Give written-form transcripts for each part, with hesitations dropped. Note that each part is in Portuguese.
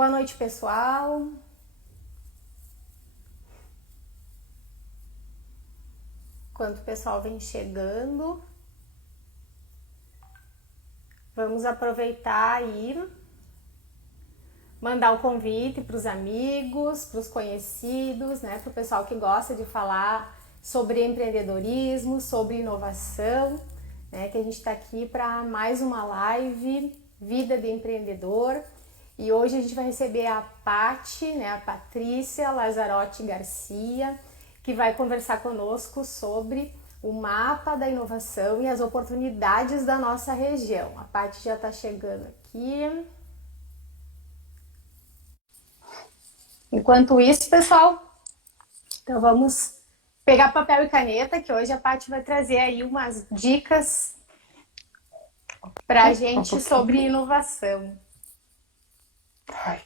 Boa noite, pessoal. Enquanto o pessoal vem chegando, vamos aproveitar aí, mandar o convite para os amigos, para os conhecidos, né, para o pessoal que gosta de falar sobre empreendedorismo, sobre inovação, né, que a gente está aqui para mais uma live Vida de Empreendedor. E hoje a gente vai receber a Paty, né, a Patrícia Lazzarotti Garcia, que vai conversar conosco sobre o mapa da inovação e as oportunidades da nossa região. A Paty já está chegando aqui. Enquanto isso, pessoal, então vamos pegar papel e caneta, que hoje a Paty vai trazer aí umas dicas para a gente sobre inovação. Ai,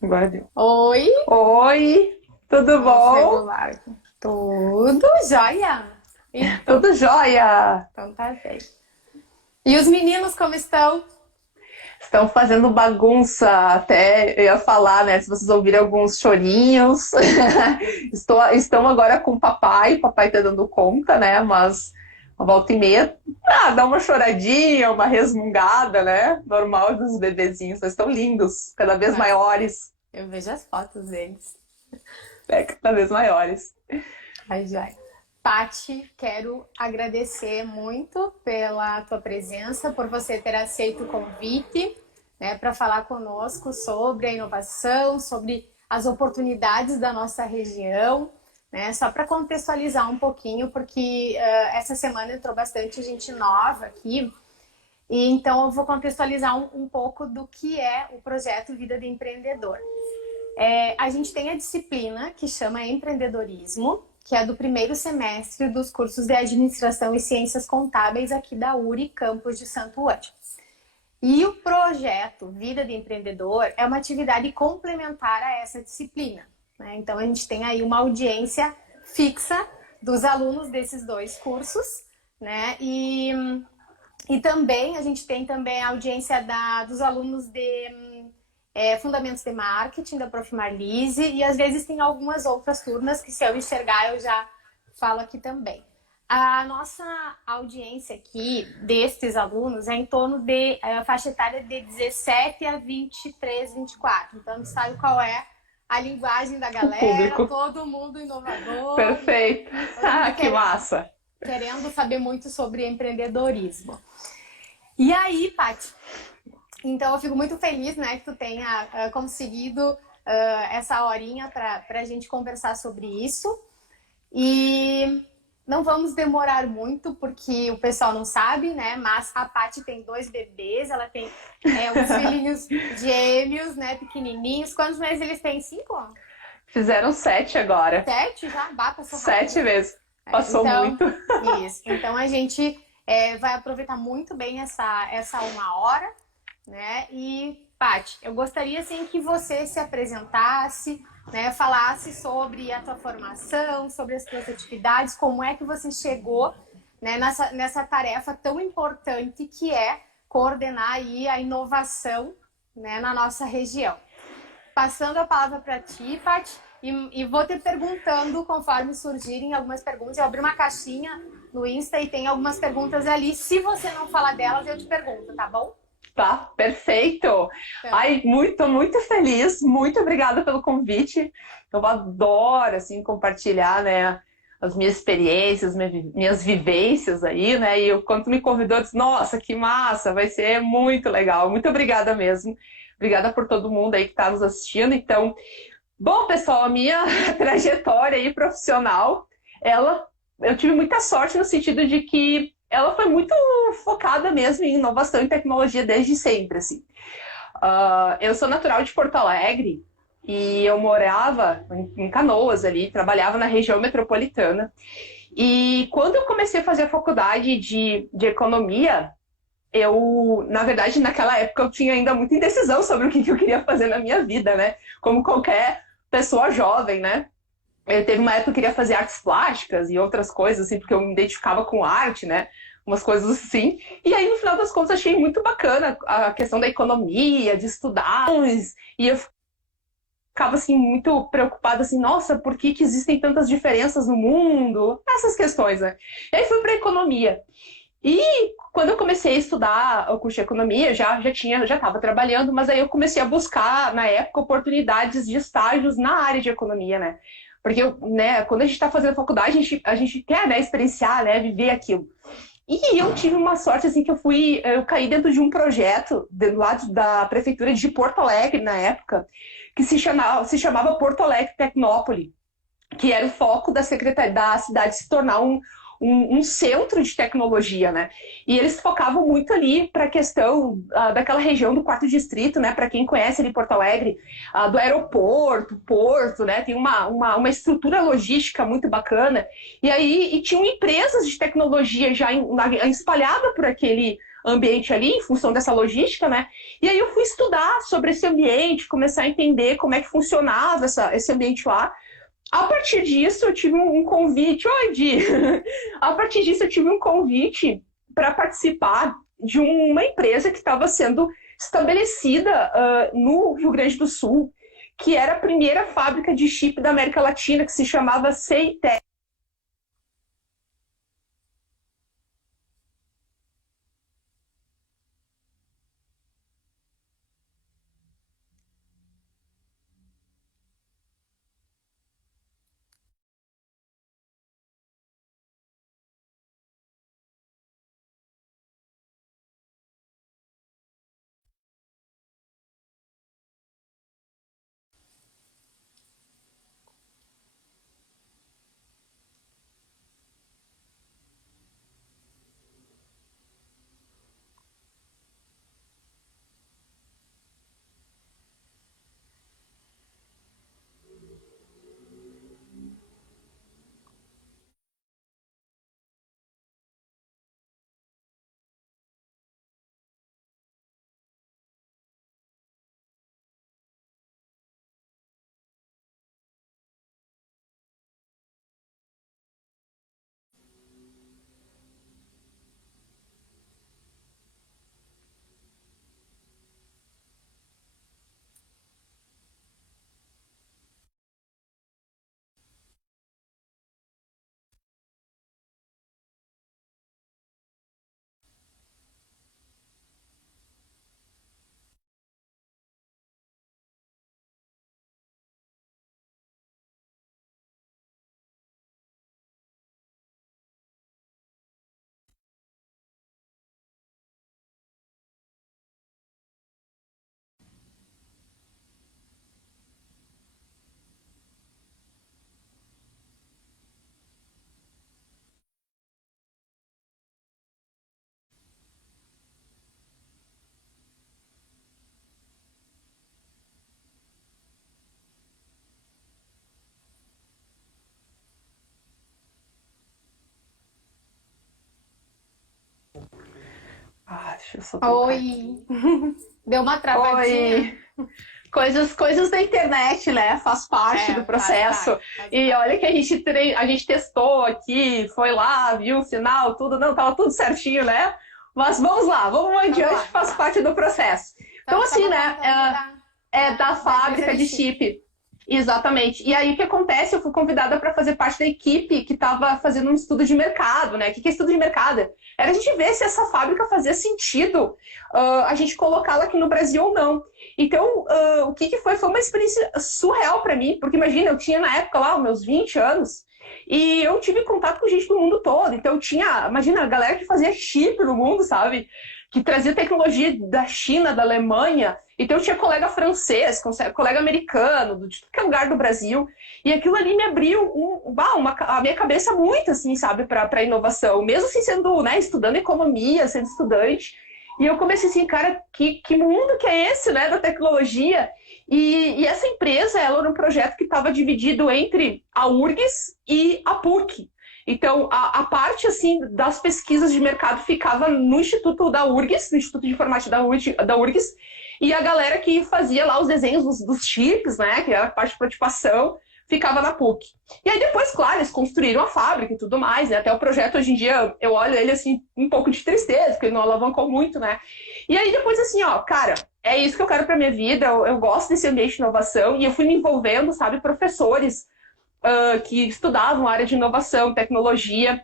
agora deu. Oi! Oi, tudo bom? Celular. Tudo jóia! Então, Tudo jóia! então tá bem. E os meninos como estão? Estão fazendo bagunça, até eu ia falar, né? Se vocês ouvirem alguns chorinhos, estão agora com o papai tá dando conta, né? Mas uma volta e meia, dá uma choradinha, uma resmungada, né? Normal dos bebezinhos, mas estão lindos, cada vez maiores. Eu vejo as fotos deles. Cada vez maiores. Ai, já. Paty, quero agradecer muito pela tua presença, por você ter aceito o convite, né, para falar conosco sobre a inovação, sobre as oportunidades da nossa região, né, só para contextualizar um pouquinho, porque essa semana entrou bastante gente nova aqui, e então eu vou contextualizar um pouco do que é o projeto Vida de Empreendedor. A gente tem a disciplina que chama empreendedorismo, que é do primeiro semestre dos cursos de Administração e Ciências Contábeis aqui da URI, campus de Santo Ângelo. E o projeto Vida de Empreendedor é uma atividade complementar a essa disciplina, né? Então a gente tem aí uma audiência fixa dos alunos desses dois cursos, né? E também a gente tem também a audiência dos alunos de Fundamentos de Marketing, da Prof. Marlise, e às vezes tem algumas outras turmas que, se eu enxergar, eu já falo aqui também. A nossa audiência aqui destes alunos é em torno de faixa etária de 17 a 23, 24. Então, não sabe qual é a linguagem da galera, todo mundo inovador. Perfeito. Que massa! Querendo saber muito sobre empreendedorismo. E aí, Paty, então eu fico muito feliz, né, que tu tenha conseguido essa horinha para a gente conversar sobre isso. E não vamos demorar muito, porque o pessoal não sabe, né, mas a Paty tem 2 bebês, ela tem uns filhinhos gêmeos, né, pequenininhos. Quantos meses eles têm? 5? Fizeram 7 agora. 7 já? Passou rápido. 7 meses. Passou então, muito. Isso. Então a gente vai aproveitar muito bem essa 1 hora, né? E, Paty, eu gostaria assim que você se apresentasse, né? Falasse sobre a tua formação, sobre as tuas atividades, como é que você chegou, né, nessa tarefa tão importante que é coordenar aí a inovação, né, na nossa região. Passando a palavra para ti, Paty, e vou te perguntando conforme surgirem algumas perguntas. Eu abri uma caixinha no Insta e tem algumas perguntas ali. Se você não falar delas, eu te pergunto, tá bom? Tá, perfeito. Ai, muito feliz. Muito obrigada pelo convite. Eu adoro, assim, compartilhar, né, as minhas experiências, minhas vivências aí, né? E quando me convidou, eu disse, nossa, que massa, vai ser muito legal. Muito obrigada mesmo. Obrigada por todo mundo aí que está nos assistindo. Então, bom, pessoal, a minha trajetória aí profissional, eu tive muita sorte no sentido de que ela foi muito focada mesmo em inovação e tecnologia desde sempre, assim. Eu sou natural de Porto Alegre e eu morava em Canoas ali, trabalhava na região metropolitana. E quando eu comecei a fazer a faculdade de economia, na verdade, naquela época eu tinha ainda muita indecisão sobre o que eu queria fazer na minha vida, né? Como qualquer pessoa jovem, né? Teve uma época que eu queria fazer artes plásticas e outras coisas, assim, porque eu me identificava com arte, né? umas coisas assim. E aí, no final das contas, achei muito bacana a questão da economia, de estudar, e eu ficava assim muito preocupada assim, nossa, por que existem tantas diferenças no mundo? Essas questões, né? E aí fui para economia. E quando eu comecei a estudar o curso de economia, já estava trabalhando, mas aí eu comecei a buscar, na época, oportunidades de estágios na área de economia, né? Porque, né, quando a gente está fazendo faculdade, a gente quer, né, experienciar, né, viver aquilo. E eu tive uma sorte, assim, que eu caí dentro de um projeto, do lado da prefeitura de Porto Alegre, na época, que se chamava Porto Alegre Tecnópole, que era o foco da secretaria da cidade se tornar um centro de tecnologia, né? E eles focavam muito ali para a questão daquela região do Quarto Distrito, né? Para quem conhece ali Porto Alegre, do aeroporto, porto, né? Tem uma estrutura logística muito bacana. E tinham empresas de tecnologia já espalhadas por aquele ambiente ali, em função dessa logística, né? E aí eu fui estudar sobre esse ambiente, começar a entender como é que funcionava esse ambiente lá. A partir disso, eu tive um convite. Oi, Di! A partir disso, eu tive um convite para participar de uma empresa que estava sendo estabelecida no Rio Grande do Sul, que era a primeira fábrica de chip da América Latina, que se chamava Ceitec. Deixa eu só trocar aqui. Oi! Deu uma travadinha. Oi! Coisas da internet, né? Faz parte do processo. Faz E parte. olha que a gente testou aqui, foi lá, viu o sinal, tudo, não, tava tudo certinho, né? Mas vamos lá, vamos adiante, faz parte do processo. Então, assim, né? Da fábrica de chip. Exatamente. E aí o que acontece? Eu fui convidada para fazer parte da equipe que estava fazendo um estudo de mercado, né? O que é estudo de mercado? Era a gente ver se essa fábrica fazia sentido a gente colocá-la aqui no Brasil ou não. Então, o que foi? Foi uma experiência surreal para mim, porque imagina, eu tinha na época lá, os meus 20 anos, e eu tive contato com gente do mundo todo. Então, eu tinha, imagina, a galera que fazia chip no mundo, sabe? Que trazia tecnologia da China, da Alemanha. Então eu tinha colega francês, colega americano, de todo lugar do Brasil. E aquilo ali me abriu a minha cabeça muito, assim, sabe, para inovação. Mesmo assim, sendo, né, estudando economia, sendo estudante. E eu comecei assim, cara, que mundo que é esse, né, da tecnologia? E essa empresa, ela era um projeto que estava dividido entre a URGS e a PUC. Então, a parte, assim, das pesquisas de mercado ficava no Instituto da URGS, no Instituto de Informática da URGS, e a galera que fazia lá os desenhos dos chips, né, que era a parte de prototipação, ficava na PUC. E aí depois, claro, eles construíram a fábrica e tudo mais, né? Até o projeto hoje em dia, eu olho ele assim, um pouco de tristeza, porque ele não alavancou muito, né? E aí depois assim, ó, cara, é isso que eu quero pra minha vida, eu gosto desse ambiente de inovação, e eu fui me envolvendo, sabe, professores que estudavam a área de inovação, tecnologia,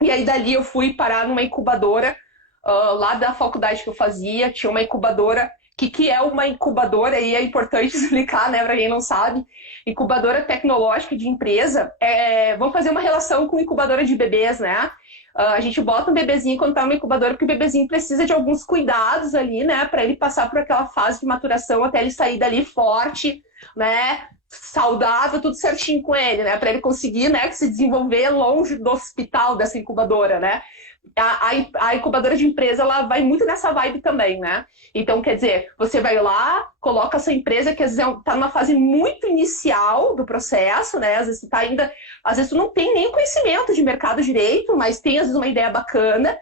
e aí dali eu fui parar numa incubadora, lá da faculdade que eu fazia, tinha uma incubadora. Que é uma incubadora, e é importante explicar, né, para quem não sabe. Incubadora tecnológica de empresa, vamos fazer uma relação com incubadora de bebês, né? A gente bota um bebezinho quando tá numa incubadora, porque o bebezinho precisa de alguns cuidados ali, né, para ele passar por aquela fase de maturação até ele sair dali forte, né, saudável, tudo certinho com ele, né, para ele conseguir, né, se desenvolver longe do hospital dessa incubadora, né? A incubadora de empresa, ela vai muito nessa vibe também, né? Então, quer dizer, você vai lá, coloca essa empresa que às vezes está numa fase muito inicial do processo, né? Às vezes tu tá ainda, às vezes tu não tem nem conhecimento de mercado direito, mas tem às vezes uma ideia bacana.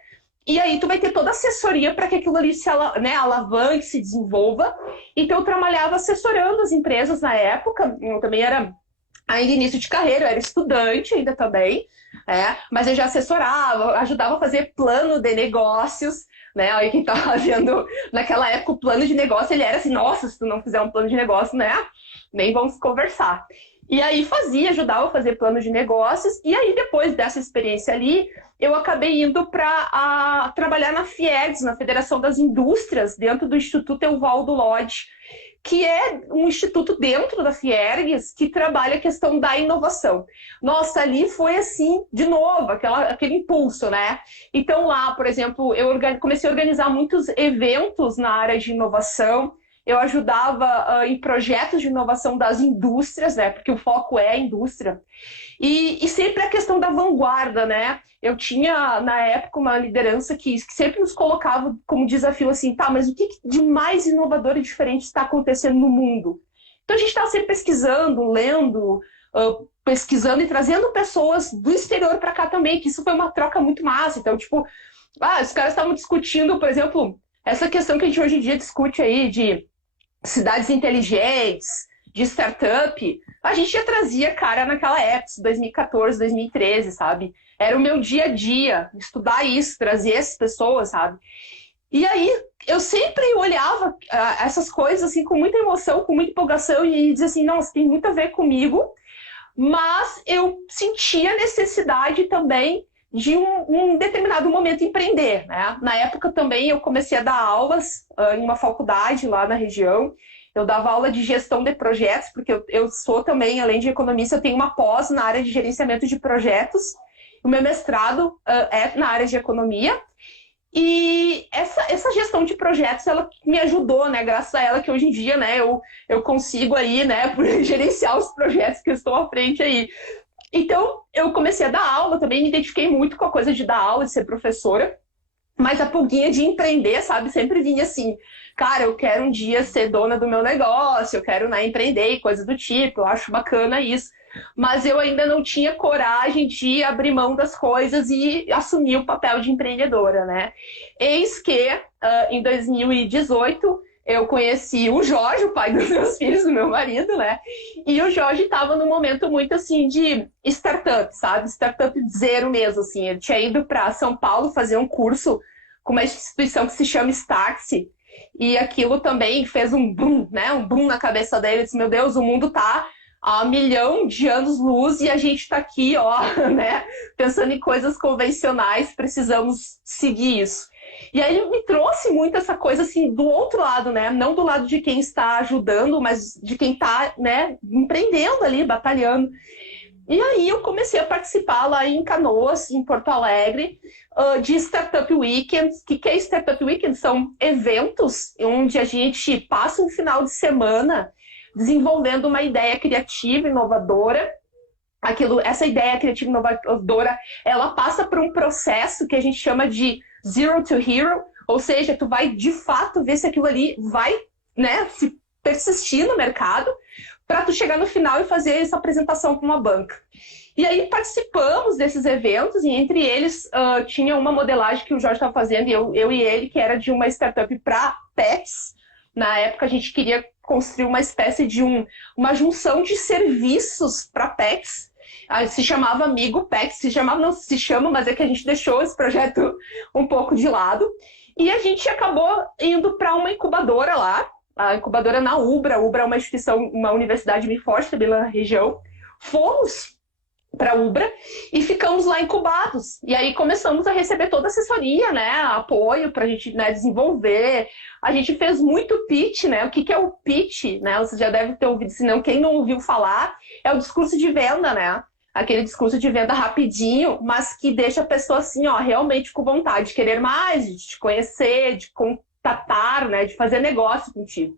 E aí tu vai ter toda a assessoria para que aquilo ali se alavanque, se desenvolva. Então eu trabalhava assessorando as empresas na época, eu também era ainda início de carreira, eu era estudante ainda também, mas eu já assessorava, ajudava a fazer plano de negócios, né? Aí quem tá fazendo naquela época o plano de negócio, ele era assim, nossa, se tu não fizer um plano de negócio, né? Nem vamos conversar. E aí ajudava a fazer plano de negócios, e aí depois dessa experiência ali, eu acabei indo para trabalhar na FIEGS, na Federação das Indústrias, dentro do Instituto Evaldo Lodge, que é um instituto dentro da Fiergues que trabalha a questão da inovação. Nossa, ali foi assim, de novo, aquele impulso, né? Então lá, por exemplo, eu comecei a organizar muitos eventos na área de inovação, eu ajudava em projetos de inovação das indústrias, né? Porque o foco é a indústria. E sempre a questão da vanguarda, né? Eu tinha, na época, uma liderança que sempre nos colocava como desafio assim, tá, mas o que de mais inovador e diferente está acontecendo no mundo? Então a gente estava sempre pesquisando, lendo, pesquisando e trazendo pessoas do exterior para cá também, que isso foi uma troca muito massa. Então, tipo, os caras estavam discutindo, por exemplo, essa questão que a gente hoje em dia discute aí de cidades inteligentes, de startup, a gente já trazia cara naquela época, 2014, 2013, sabe? Era o meu dia a dia, estudar isso, trazer essas pessoas, sabe? E aí, eu sempre olhava essas coisas assim com muita emoção, com muita empolgação e dizia assim, nossa, tem muito a ver comigo, mas eu sentia necessidade também de um determinado momento empreender, né? Na época também eu comecei a dar aulas em uma faculdade lá na região. Eu dava aula de gestão de projetos, porque eu sou também, além de economista, eu tenho uma pós na área de gerenciamento de projetos. O meu mestrado é na área de economia. E essa gestão de projetos, ela me ajudou, né? Graças a ela que hoje em dia, né, eu consigo aí, né, gerenciar os projetos que estão à frente aí. Então, eu comecei a dar aula também, me identifiquei muito com a coisa de dar aula, de ser professora, mas a pulguinha de empreender, sabe, sempre vinha assim, cara, eu quero um dia ser dona do meu negócio, eu quero, né, empreender e coisa do tipo, eu acho bacana isso, mas eu ainda não tinha coragem de abrir mão das coisas e assumir o papel de empreendedora, né? Eis que, em 2018, eu conheci o Jorge, o pai dos meus filhos, do meu marido, né? E o Jorge estava num momento muito, assim, de startup, sabe? Startup zero mesmo, assim. Ele tinha ido para São Paulo fazer um curso com uma instituição que se chama Startse. E aquilo também fez um boom, né? Um boom na cabeça dele. Ele disse, meu Deus, o mundo tá a 1 milhão de anos-luz e a gente tá aqui, ó, né? Pensando em coisas convencionais, precisamos seguir isso. E aí ele me trouxe muito essa coisa assim do outro lado, né? Não do lado de quem está ajudando, mas de quem está, né, empreendendo ali, batalhando. E aí eu comecei a participar lá em Canoas, em Porto Alegre, de Startup Weekends. O que é Startup Weekends? São eventos onde a gente passa um final de semana desenvolvendo uma ideia criativa, inovadora. Essa ideia criativa inovadora, ela passa por um processo que a gente chama de Zero to Hero, ou seja, tu vai de fato ver se aquilo ali vai, né, se persistir no mercado, para tu chegar no final e fazer essa apresentação com uma banca. E aí participamos desses eventos, e entre eles tinha uma modelagem que o Jorge estava fazendo, eu e ele, que era de uma startup para pets, Na época, a gente queria construir uma espécie de uma junção de serviços para pets. Se chamava Amigo Pets, não se chama, mas é que a gente deixou esse projeto um pouco de lado. E a gente acabou indo para uma incubadora lá, a incubadora na Ubra. A Ubra é uma instituição, uma universidade bem forte também na região. Fomos para a Ubra e ficamos lá incubados. E aí começamos a receber toda a assessoria, né, apoio para a gente, né, desenvolver. A gente fez muito pitch, né? O que é o pitch, né? Você já deve ter ouvido, se não, quem não ouviu falar, é o discurso de venda, né? Aquele discurso de venda rapidinho, mas que deixa a pessoa assim, ó, realmente com vontade de querer mais, de te conhecer, de contatar, né, de fazer negócio contigo.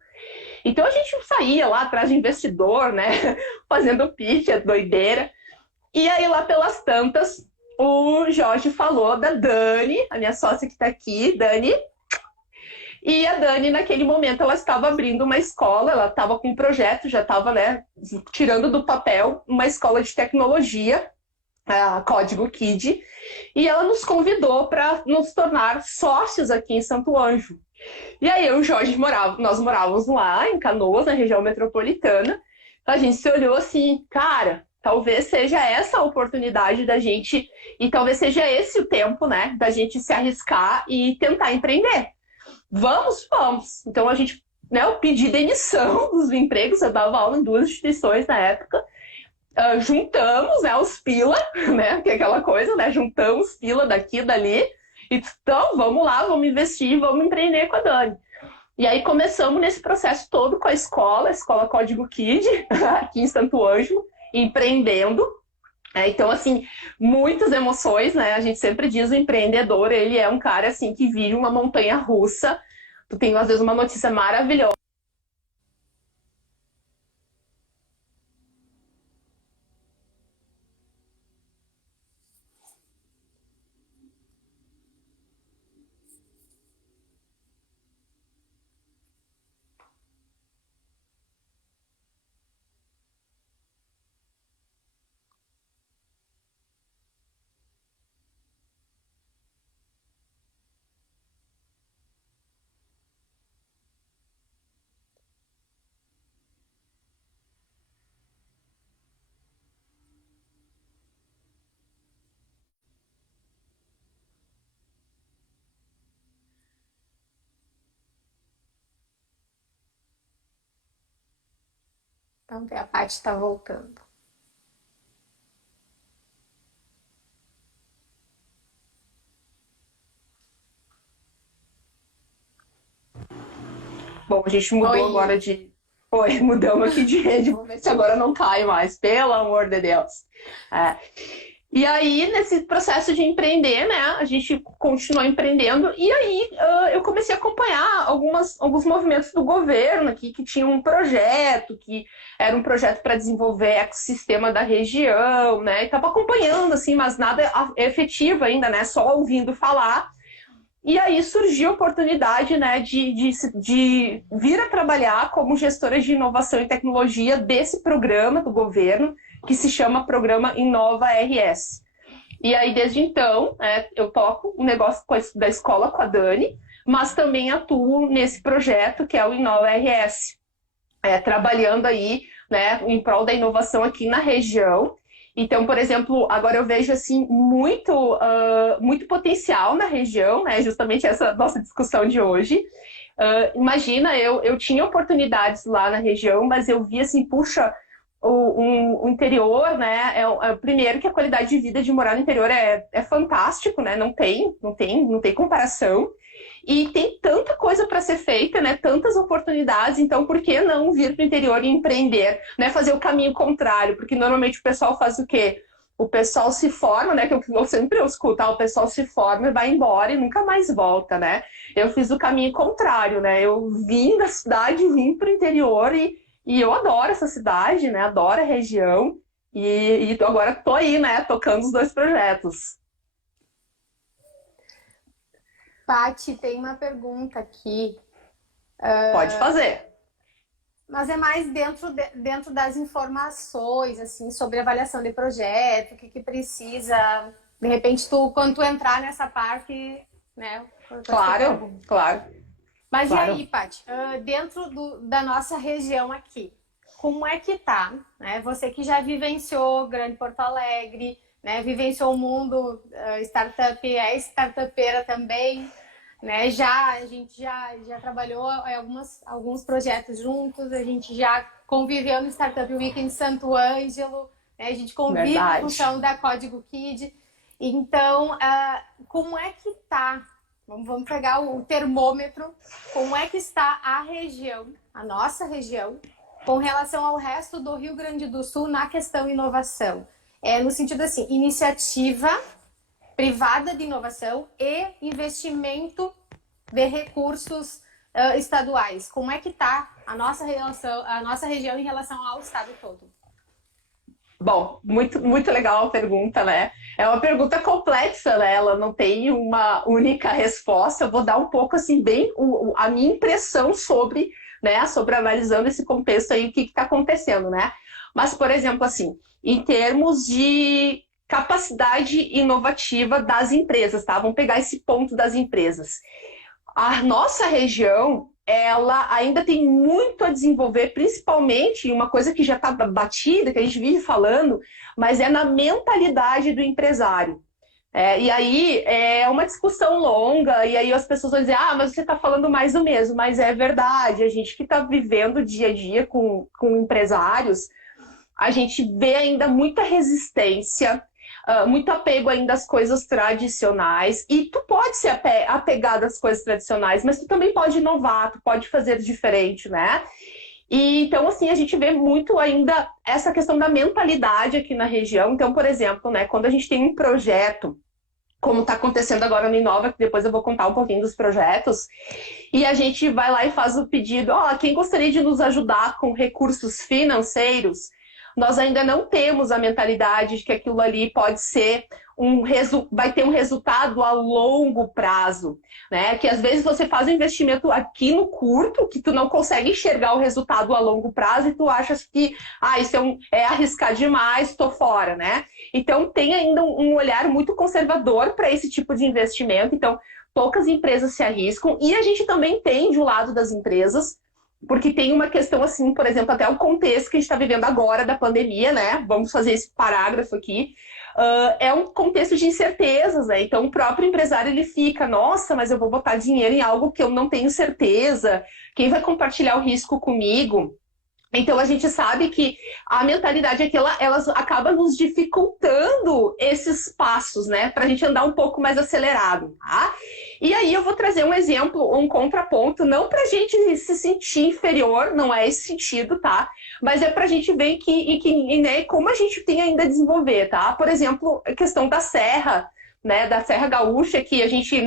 Então a gente saía lá atrás de investidor, né, fazendo pitch, é doideira. E aí, lá pelas tantas, o Jorge falou da Dani, a minha sócia que está aqui, Dani. E a Dani, naquele momento, ela estava abrindo uma escola, ela estava com um projeto, já estava, né, tirando do papel uma escola de tecnologia, a Código Kid, e ela nos convidou para nos tornar sócios aqui em Santo Anjo. E aí, eu e o Jorge nós morávamos lá, em Canoas, na região metropolitana. A gente se olhou assim, cara, talvez seja essa a oportunidade da gente, e talvez seja esse o tempo, né, da gente se arriscar e tentar empreender. Vamos. Então a gente, né, eu pedi demissão dos empregos, eu dava aula em 2 instituições na época, juntamos, né, os pila, né, que é aquela coisa, né, juntamos pila daqui e dali, então vamos lá, vamos investir, vamos empreender com a Dani. E aí começamos nesse processo todo com a Escola Código Kid, aqui em Santo Ângelo, empreendendo. Então, assim, muitas emoções, né? A gente sempre diz o empreendedor, ele é um cara, assim, que vive uma montanha russa. Tu tem, às vezes, uma notícia maravilhosa. Então, a Paty está voltando. Bom, a gente mudou agora de... Oi, mudamos aqui de rede. Vamos ver se agora não cai mais, pelo amor de Deus. E aí, nesse processo de empreender, né, a gente continuou empreendendo, e aí eu comecei a acompanhar alguns movimentos do governo aqui, que tinha um projeto, que era um projeto para desenvolver ecossistema da região, né, e estava acompanhando, assim, mas nada efetivo ainda, né, só ouvindo falar. E aí surgiu a oportunidade, né, de vir a trabalhar como gestora de inovação e tecnologia desse programa do governo, que se chama Programa Inova RS. E aí, desde então, eu toco o negócio da escola com a Dani, mas também atuo nesse projeto, que é o Inova RS, trabalhando aí, né, em prol da inovação aqui na região. Então, por exemplo, agora eu vejo assim, muito potencial na região, né, justamente essa nossa discussão de hoje. Imagina, eu tinha oportunidades lá na região, mas eu vi assim, puxa, o interior, né, primeiro que a qualidade de vida de morar no interior é fantástico, né, não tem comparação, e tem tanta coisa para ser feita, né, tantas oportunidades, então por que não vir para o interior e empreender, né, fazer o caminho contrário, porque normalmente o pessoal faz o quê? O pessoal se forma, né, que eu sempre escuto, o pessoal se forma e vai embora e nunca mais volta, né, eu fiz o caminho contrário, né, eu vim da cidade, vim para o interior e eu adoro essa cidade, né? Adoro a região. E agora tô aí, né? Tocando os 2 projetos. Paty, tem uma pergunta aqui. Pode fazer. Mas é mais dentro das informações, assim, sobre avaliação de projeto, o que precisa. De repente, quando tu entrar nessa parte, né? Claro. Mas e Claro. aí, Paty, dentro da nossa região aqui, como é que tá, né? Você que já vivenciou Grande Porto Alegre, né? Vivenciou o mundo startup, é startupeira também, né? A gente já trabalhou em alguns projetos juntos, a gente já conviveu no Startup Week em Santo Ângelo, né? A gente convive em Verdade. função da Código Kid. Então, como é que tá? Vamos pegar o termômetro. Como é que está a região, a nossa região, com relação ao resto do Rio Grande do Sul na questão inovação? No sentido assim, iniciativa privada de inovação e investimento de recursos estaduais. Como é que está a nossa região em relação ao estado todo? Bom, muito legal a pergunta, né? É uma pergunta complexa, né? Ela não tem uma única resposta. Eu vou dar um pouco, assim, bem a minha impressão sobre, né? Sobre analisando esse contexto aí, o que está acontecendo, né? Mas, por exemplo, assim, em termos de capacidade inovativa das empresas, tá? Vamos pegar esse ponto das empresas. A nossa região, ela ainda tem muito a desenvolver, principalmente uma coisa que já está batida, que a gente vive falando, mas é na mentalidade do empresário. E aí é uma discussão longa, e aí as pessoas vão dizer, mas você está falando mais do mesmo, mas é verdade, a gente que está vivendo dia a dia com empresários, a gente vê ainda muita resistência, muito apego ainda às coisas tradicionais, e tu pode ser apegado às coisas tradicionais, mas tu também pode inovar, tu pode fazer diferente, né? E então, assim, a gente vê muito ainda essa questão da mentalidade aqui na região. Então, por exemplo, né, quando a gente tem um projeto, como está acontecendo agora no Inova, que depois eu vou contar um pouquinho dos projetos, e a gente vai lá e faz o pedido, quem gostaria de nos ajudar com recursos financeiros? Nós ainda não temos a mentalidade de que aquilo ali pode ser vai ter um resultado a longo prazo, né? Que às vezes você faz um investimento aqui no curto, que tu não consegue enxergar o resultado a longo prazo e tu achas que isso é arriscar demais, tô fora, né? Então tem ainda um olhar muito conservador para esse tipo de investimento. Então poucas empresas se arriscam, e a gente também entende o lado das empresas, porque tem uma questão assim, por exemplo, até o contexto que a gente está vivendo agora da pandemia, né? Vamos fazer esse parágrafo aqui. É um contexto de incertezas, né? Então o próprio empresário ele fica, nossa, mas eu vou botar dinheiro em algo que eu não tenho certeza, quem vai compartilhar o risco comigo? Então a gente sabe que a mentalidade aqui, ela acaba nos dificultando esses passos, né? Para a gente andar um pouco mais acelerado, tá? E aí eu vou trazer um exemplo, um contraponto, não para a gente se sentir inferior, não é esse sentido, tá? Mas é para a gente ver né, como a gente tem ainda a desenvolver, tá? Por exemplo, a questão da Serra, né, da Serra Gaúcha, que a gente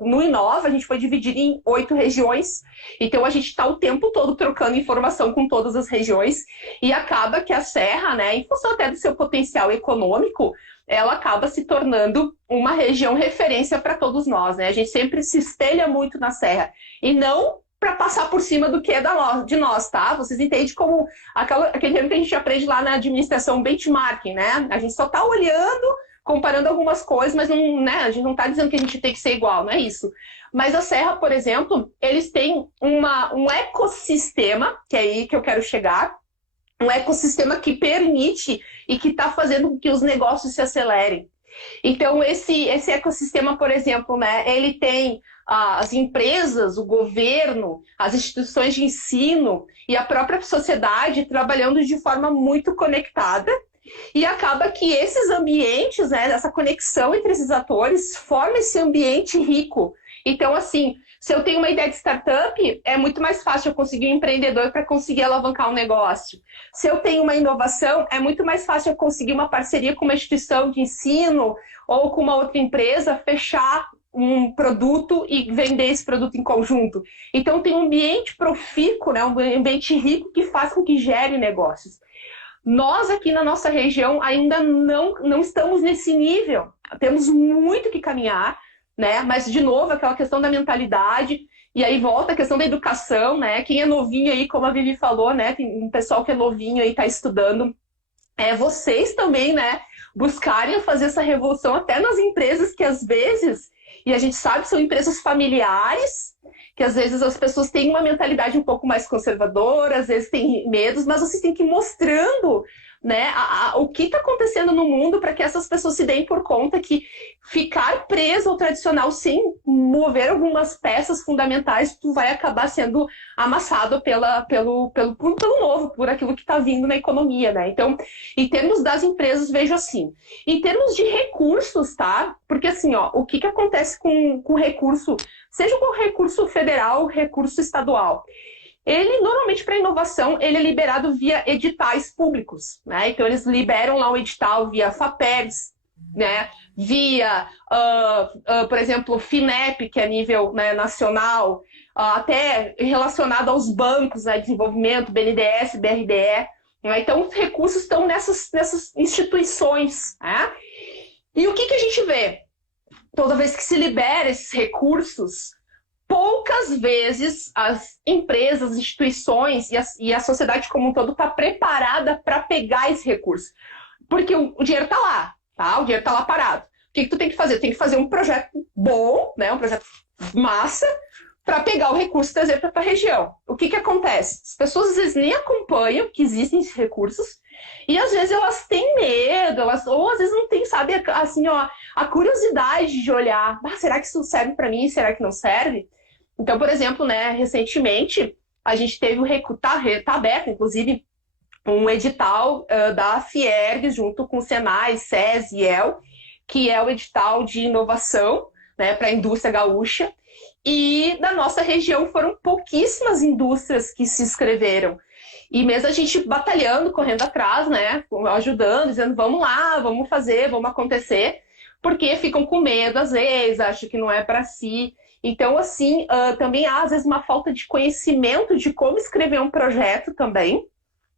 no Inova, a gente foi dividido em 8 regiões, então a gente está o tempo todo trocando informação com todas as regiões, e acaba que a Serra, né, em função até do seu potencial econômico, ela acaba se tornando uma região referência para todos nós, né? A gente sempre se espelha muito na Serra, e não para passar por cima do que é de nós, tá? Vocês entendem como aquele termo que a gente aprende lá na administração, benchmarking, né? A gente só está olhando, comparando algumas coisas, mas não, né, a gente não está dizendo que a gente tem que ser igual, não é isso. Mas a Serra, por exemplo, eles têm um ecossistema, que é aí que eu quero chegar, um ecossistema que permite e que está fazendo com que os negócios se acelerem. Então, esse ecossistema, por exemplo, né, ele tem as empresas, o governo, as instituições de ensino e a própria sociedade trabalhando de forma muito conectada. E acaba que esses ambientes, né, essa conexão entre esses atores, forma esse ambiente rico. Então, assim, se eu tenho uma ideia de startup, é muito mais fácil eu conseguir um empreendedor para conseguir alavancar um negócio. Se eu tenho uma inovação, é muito mais fácil eu conseguir uma parceria com uma instituição de ensino ou com uma outra empresa, fechar um produto e vender esse produto em conjunto. Então, tem um ambiente profícuo, né, um ambiente rico que faz com que gere negócios. Nós aqui na nossa região ainda não estamos nesse nível. Temos muito que caminhar, né? Mas, de novo, aquela questão da mentalidade, e aí volta a questão da educação, né? Quem é novinho aí, como a Vivi falou, né? Tem um pessoal que é novinho aí, está estudando. Vocês também, né? Buscarem fazer essa revolução até nas empresas que, às vezes, e a gente sabe que são empresas familiares, que às vezes as pessoas têm uma mentalidade um pouco mais conservadora, às vezes têm medos, mas vocês têm que ir mostrando, né, o que está acontecendo no mundo para que essas pessoas se deem por conta que ficar preso ao tradicional sem mover algumas peças fundamentais, tu vai acabar sendo amassado pelo novo, por aquilo que está vindo na economia, né? Então, em termos das empresas, vejo assim. Em termos de recursos, tá? Porque assim, ó, o que acontece com recurso, seja com recurso federal, recurso estadual? Ele, normalmente, para inovação, ele é liberado via editais públicos, né? Então, eles liberam lá um edital via FAPERS, né? Via, por exemplo, FINEP, que é nível, né, nacional, até relacionado aos bancos, né, desenvolvimento, BNDES, BRDE. Né? Então, os recursos estão nessas instituições. Né? E o que a gente vê? Toda vez que se libera esses recursos, poucas vezes as empresas, as instituições e a sociedade como um todo está preparada para pegar esse recurso. Porque o dinheiro está lá, tá? O dinheiro está lá parado. O que tu tem que fazer? Tem que fazer um projeto bom, né? Um projeto massa, para pegar o recurso e trazer para a região. O que acontece? As pessoas às vezes nem acompanham que existem esses recursos e às vezes elas têm medo, ou às vezes não têm, sabe, assim, ó, a curiosidade de olhar, será que isso serve para mim? Será que não serve? Então, por exemplo, né, recentemente a gente teve tá aberto, inclusive, um edital da Fiergs junto com o Senai, SES e EL, que é o edital de inovação, né, para a indústria gaúcha. E na nossa região foram pouquíssimas indústrias que se inscreveram. E mesmo a gente batalhando, correndo atrás, né, ajudando, dizendo vamos lá, vamos fazer, vamos acontecer, porque ficam com medo às vezes, acham que não é para si. Então, assim, também há às vezes uma falta de conhecimento de como escrever um projeto também.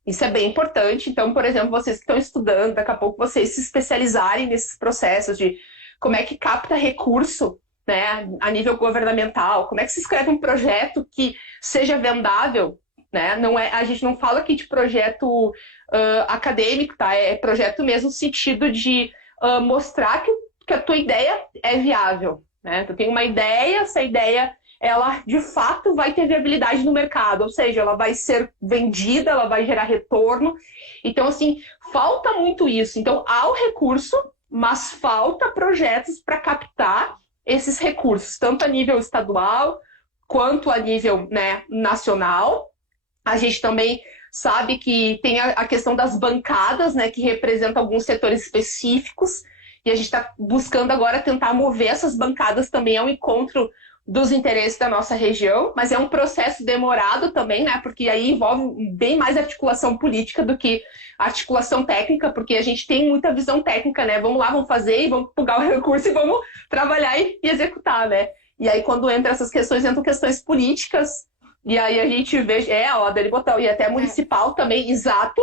Isso é bem importante. Então, por exemplo, vocês que estão estudando, daqui a pouco vocês se especializarem nesses processos de como é que capta recurso, né, a nível governamental, como é que se escreve um projeto que seja vendável, né? Não é, a gente não fala aqui de projeto acadêmico, tá? É projeto mesmo no sentido de mostrar que a tua ideia é viável, né? Tu tem uma ideia, essa ideia ela de fato vai ter viabilidade no mercado, ou seja, ela vai ser vendida, ela vai gerar retorno. Então, assim, falta muito isso. Então, há o recurso, mas falta projetos para captar esses recursos, tanto a nível estadual quanto a nível, né, nacional. A gente também sabe que tem a questão das bancadas, né, que representam alguns setores específicos, e a gente está buscando agora tentar mover essas bancadas também ao encontro dos interesses da nossa região, mas é um processo demorado também, né? Porque aí envolve bem mais articulação política do que articulação técnica, porque a gente tem muita visão técnica, né? Vamos lá, vamos fazer e vamos pegar o recurso e vamos trabalhar e executar, né? E aí quando entra essas questões, entram questões políticas, e aí a gente vê, ó, Dani Botão, e até municipal também, exato,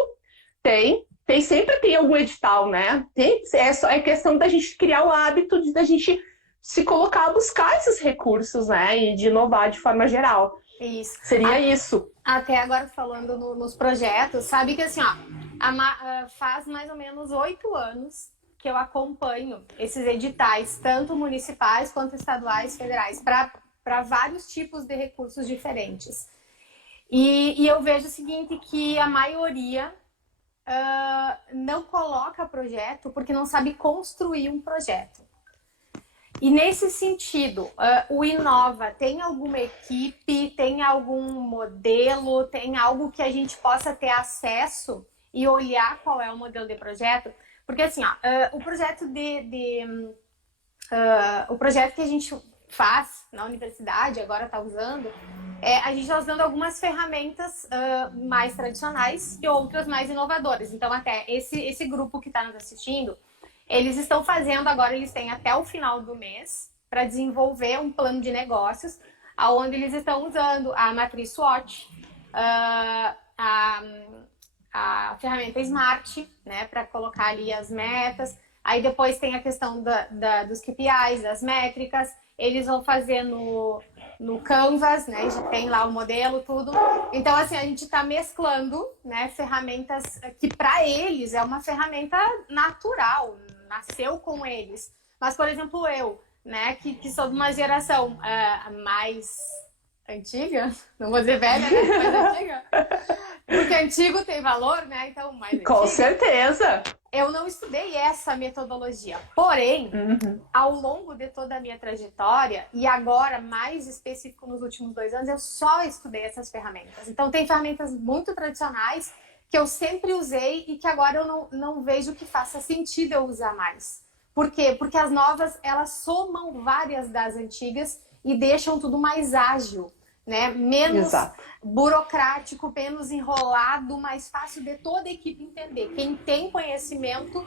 sempre tem algum edital, né? É questão da gente criar o hábito da gente se colocar a buscar esses recursos, né? E de inovar de forma geral. Isso. Seria isso. Até agora falando nos projetos, sabe que assim, ó, faz mais ou menos 8 anos que eu acompanho esses editais, tanto municipais quanto estaduais, federais, para vários tipos de recursos diferentes. E eu vejo o seguinte, que a maioria não coloca projeto porque não sabe construir um projeto. E nesse sentido, o Inova tem alguma equipe, tem algum modelo, tem algo que a gente possa ter acesso e olhar qual é o modelo de projeto? Porque assim, ó, o projeto o projeto que a gente faz na universidade, agora está usando, a gente está usando algumas ferramentas mais tradicionais e outras mais inovadoras. Então, até esse grupo que está nos assistindo, eles estão fazendo agora, eles têm até o final do mês para desenvolver um plano de negócios, onde eles estão usando a matriz SWOT, a ferramenta Smart, né, para colocar ali as metas. Aí depois tem a questão dos KPIs, das métricas. Eles vão fazer no Canvas, né? Já tem lá o modelo, tudo. Então, assim, a gente está mesclando, né, ferramentas que para eles é uma ferramenta natural, nasceu com eles. Mas, por exemplo, eu, né, que sou de uma geração mais Antiga? Não vou dizer velha, né? Mas antiga. Porque antigo tem valor, né? Então, mais antiga. Com certeza. Eu não estudei essa metodologia. Porém, ao longo de toda a minha trajetória, e agora mais específico nos últimos 2 anos, eu só estudei essas ferramentas. Então, tem ferramentas muito tradicionais que eu sempre usei e que agora eu não vejo que faça sentido eu usar mais. Por quê? Porque as novas, elas somam várias das antigas e deixam tudo mais ágil, né? Menos burocrático, menos enrolado, mais fácil de toda a equipe entender. Quem tem conhecimento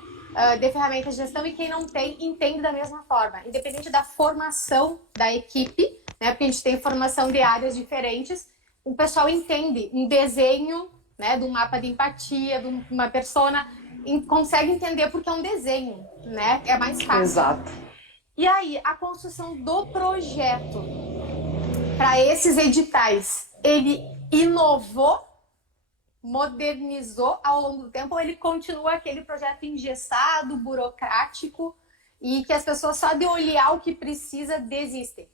de ferramentas de gestão e quem não tem, entende da mesma forma. Independente da formação da equipe, né? Porque a gente tem formação de áreas diferentes, o pessoal entende um desenho, né, de um mapa de empatia, de uma persona, consegue entender porque é um desenho, né? É mais fácil. Exato. E aí, a construção do projeto para esses editais, ele inovou, modernizou ao longo do tempo, ou ele continua aquele projeto engessado, burocrático, e que as pessoas só de olhar o que precisa desistem?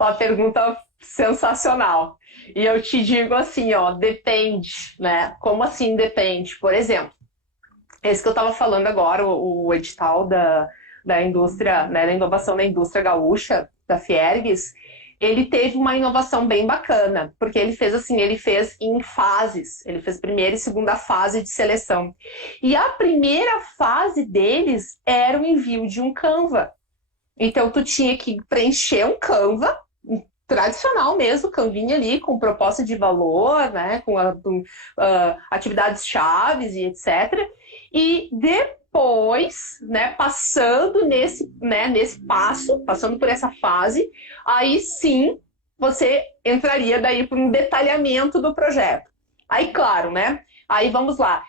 Uma pergunta sensacional. E eu te digo assim, ó, depende, né? Como assim depende? Por exemplo, esse que eu estava falando agora, o edital da indústria, né, da inovação da indústria gaúcha, da Fiergues, ele teve uma inovação bem bacana, porque ele fez assim, ele fez em fases, ele fez primeira e segunda fase de seleção. E a primeira fase deles era o envio de um Canva. Então, tu tinha que preencher um Canva, tradicional mesmo, Canvinha ali, com proposta de valor, né, com atividades chaves e etc. E depois, né, passando nesse passo, passando por essa fase, aí sim você entraria daí para um detalhamento do projeto. Aí, claro, né? Aí vamos lá.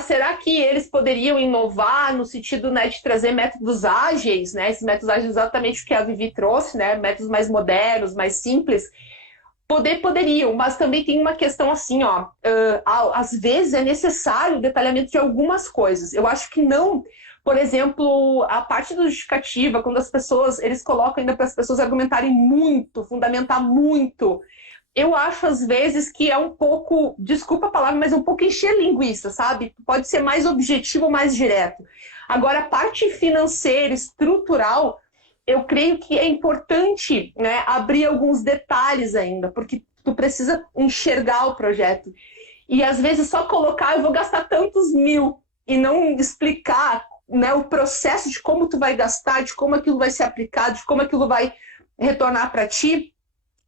Será que eles poderiam inovar no sentido, né, de trazer métodos ágeis, né? Esses métodos ágeis, exatamente o que a Vivi trouxe, né? Métodos mais modernos, mais simples. Poderiam, mas também tem uma questão assim, ó. Às vezes é necessário o detalhamento de algumas coisas. Eu acho que não. Por exemplo, a parte do justificativa, quando eles colocam ainda para as pessoas argumentarem muito, fundamentar muito. Eu acho, às vezes, que é um pouco, desculpa a palavra, mas é um pouco encher linguiça, sabe? Pode ser mais objetivo, mais direto. Agora, a parte financeira, estrutural, eu creio que é importante, né, abrir alguns detalhes ainda, porque tu precisa enxergar o projeto. E, às vezes, só colocar, eu vou gastar tantos mil, e não explicar, né, o processo de como tu vai gastar, de como aquilo vai ser aplicado, de como aquilo vai retornar para ti,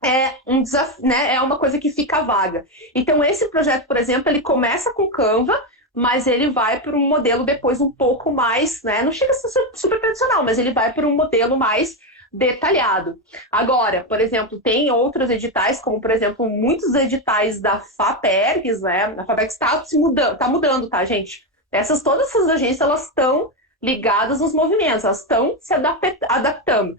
é um desafio, né? É uma coisa que fica vaga. Então, esse projeto, por exemplo, ele começa com Canva, mas ele vai para um modelo depois um pouco mais, né? Não chega a ser super tradicional, mas ele vai para um modelo mais detalhado. Agora, por exemplo, tem outros editais, como, por exemplo, muitos editais da FAPERGS, né? A FAPERGS está mudando, tá, gente? Todas essas agências, elas estão ligadas nos movimentos, elas estão se adaptando.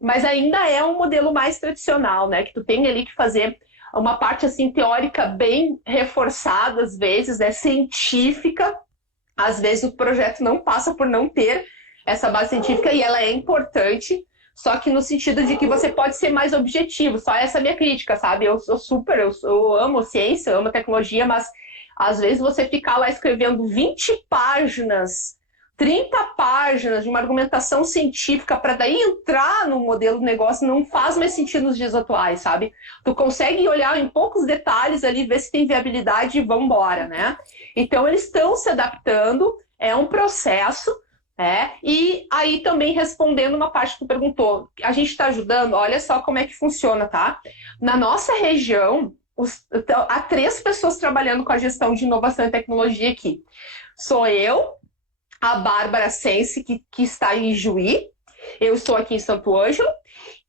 Mas ainda é um modelo mais tradicional, né? Que tu tem ali que fazer uma parte assim teórica bem reforçada, às vezes, né? Científica. Às vezes o projeto não passa por não ter essa base científica e ela é importante, só que no sentido de que você pode ser mais objetivo. Só essa é a minha crítica, sabe? Eu amo ciência, eu amo tecnologia, mas às vezes você ficar lá escrevendo 20 páginas 30 páginas de uma argumentação científica para daí entrar no modelo do negócio não faz mais sentido nos dias atuais, sabe? Tu consegue olhar em poucos detalhes ali, ver se tem viabilidade e vamos embora, né? Então, eles estão se adaptando, é um processo, e aí também respondendo uma parte que tu perguntou, a gente está ajudando, olha só como é que funciona, tá? Na nossa região, há 3 pessoas trabalhando com a gestão de inovação e tecnologia aqui. Sou eu, a Bárbara Sense, que está em Juí, eu estou aqui em Santo Ângelo,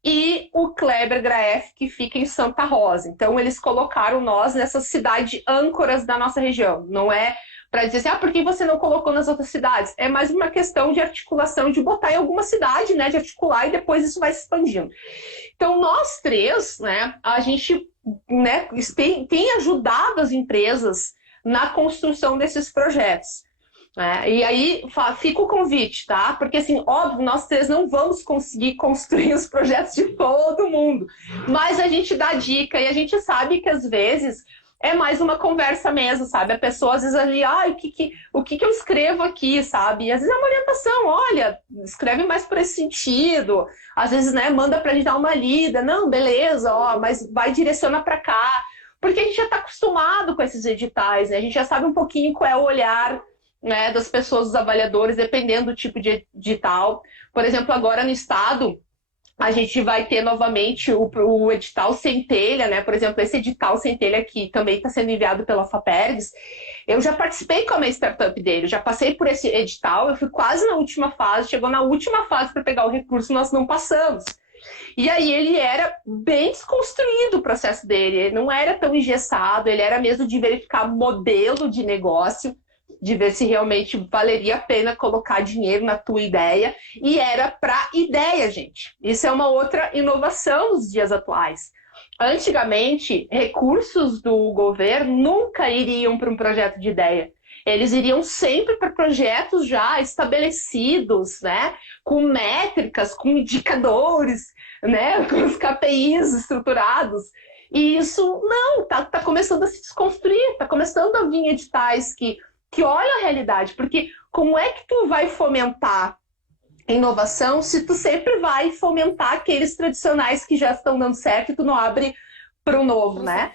e o Kleber Graef, que fica em Santa Rosa. Então, eles colocaram nós nessas cidades âncoras da nossa região. Não é para dizer assim, por que você não colocou nas outras cidades? É mais uma questão de articulação, de botar em alguma cidade, né, de articular, e depois isso vai se expandindo. Então, nós 3, né, a gente, né, tem ajudado as empresas na construção desses projetos. E aí fica o convite, tá? Porque assim, óbvio, nós três não vamos conseguir construir os projetos de todo mundo, mas a gente dá dica e a gente sabe que às vezes é mais uma conversa mesmo, sabe? A pessoa às vezes ali, o que eu escrevo aqui, sabe? E às vezes é uma orientação, olha, escreve mais por esse sentido. Às vezes, né, manda pra gente dar uma lida. Não, beleza, mas vai direciona pra cá. Porque a gente já está acostumado com esses editais, né? A gente já sabe um pouquinho qual é o olhar, né, das pessoas, dos avaliadores, dependendo do tipo de edital. Por exemplo, agora no estado, a gente vai ter novamente o edital Centelha, né? Por exemplo, esse edital Centelha que também está sendo enviado pela FAPERGS. Eu já participei com a minha startup dele, já passei por esse edital, eu fui quase na última fase, chegou na última fase para pegar o recurso, nós não passamos. E aí ele era bem desconstruído o processo dele, ele não era tão engessado, ele era mesmo de verificar modelo de negócio, de ver se realmente valeria a pena colocar dinheiro na tua ideia, e era para ideia, gente. Isso é uma outra inovação nos dias atuais. Antigamente, recursos do governo nunca iriam para um projeto de ideia. Eles iriam sempre para projetos já estabelecidos, né? Com métricas, com indicadores, né? Com os KPIs estruturados. E isso não, tá começando a se desconstruir, tá começando a vir editais que olham a realidade. Porque como é que tu vai fomentar inovação se tu sempre vai fomentar aqueles tradicionais que já estão dando certo e tu não abre para o novo, né?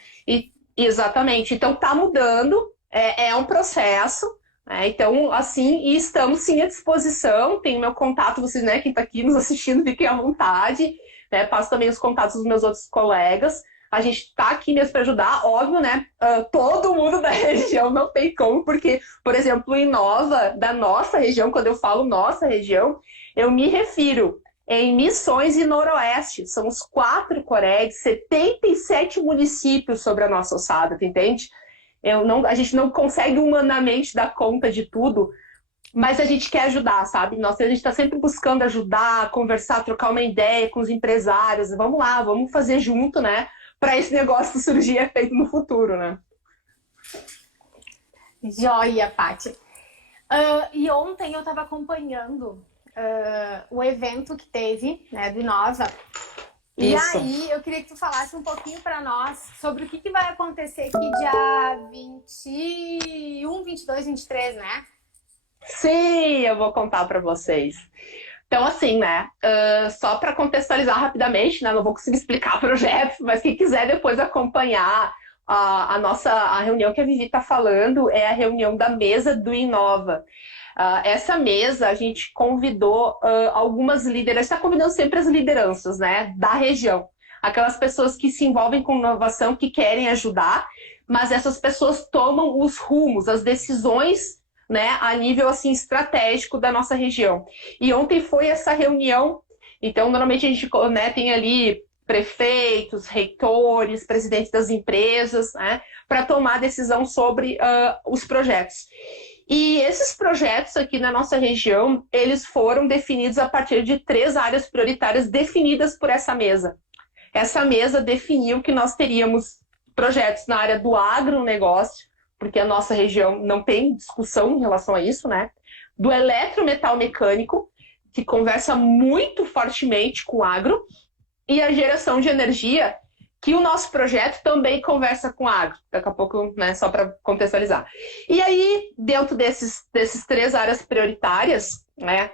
Exatamente. Então tá mudando. É um processo, né? Então, assim, e estamos sim à disposição. Tem o meu contato, vocês, né, quem está aqui nos assistindo, fiquem à vontade, né? Passo também os contatos dos meus outros colegas. A gente está aqui mesmo para ajudar, óbvio, né? Todo mundo da região não tem como, porque, por exemplo, o Inova, da nossa região, quando eu falo nossa região, eu me refiro em Missões e Noroeste. São os 4 Coregs, 77 municípios sobre a nossa ossada, tu entende? A gente não consegue humanamente dar conta de tudo, mas a gente quer ajudar, sabe? A gente está sempre buscando ajudar, conversar, trocar uma ideia com os empresários. Vamos lá, vamos fazer junto, né? Para esse negócio surgir efeito no futuro, né? Joia, Paty. E ontem eu estava acompanhando o evento que teve, né, do Inova. E Isso. aí, eu queria que tu falasse um pouquinho para nós sobre o que vai acontecer aqui dia 21, 22, 23, né? Sim, eu vou contar para vocês. Então, assim, né? Só para contextualizar rapidamente, né? Não vou conseguir explicar o projeto, mas quem quiser depois acompanhar a reunião que a Vivi está falando é a reunião da mesa do Inova. Essa mesa, a gente convidou algumas lideranças, está convidando sempre as lideranças, né, da região. Aquelas pessoas que se envolvem com inovação, que querem ajudar, mas essas pessoas tomam os rumos, as decisões, né, a nível assim, estratégico da nossa região. E ontem foi essa reunião, então normalmente a gente, né, tem ali prefeitos, reitores, presidentes das empresas, né, para tomar decisão sobre os projetos. E esses projetos aqui na nossa região, eles foram definidos a partir de 3 áreas prioritárias definidas por essa mesa. Essa mesa definiu que nós teríamos projetos na área do agronegócio, porque a nossa região não tem discussão em relação a isso, né? Do eletrometal mecânico, que conversa muito fortemente com o agro, e a geração de energia, que o nosso projeto também conversa com a agro. Daqui a pouco, né, só para contextualizar. E aí, dentro desses 3 áreas prioritárias, né,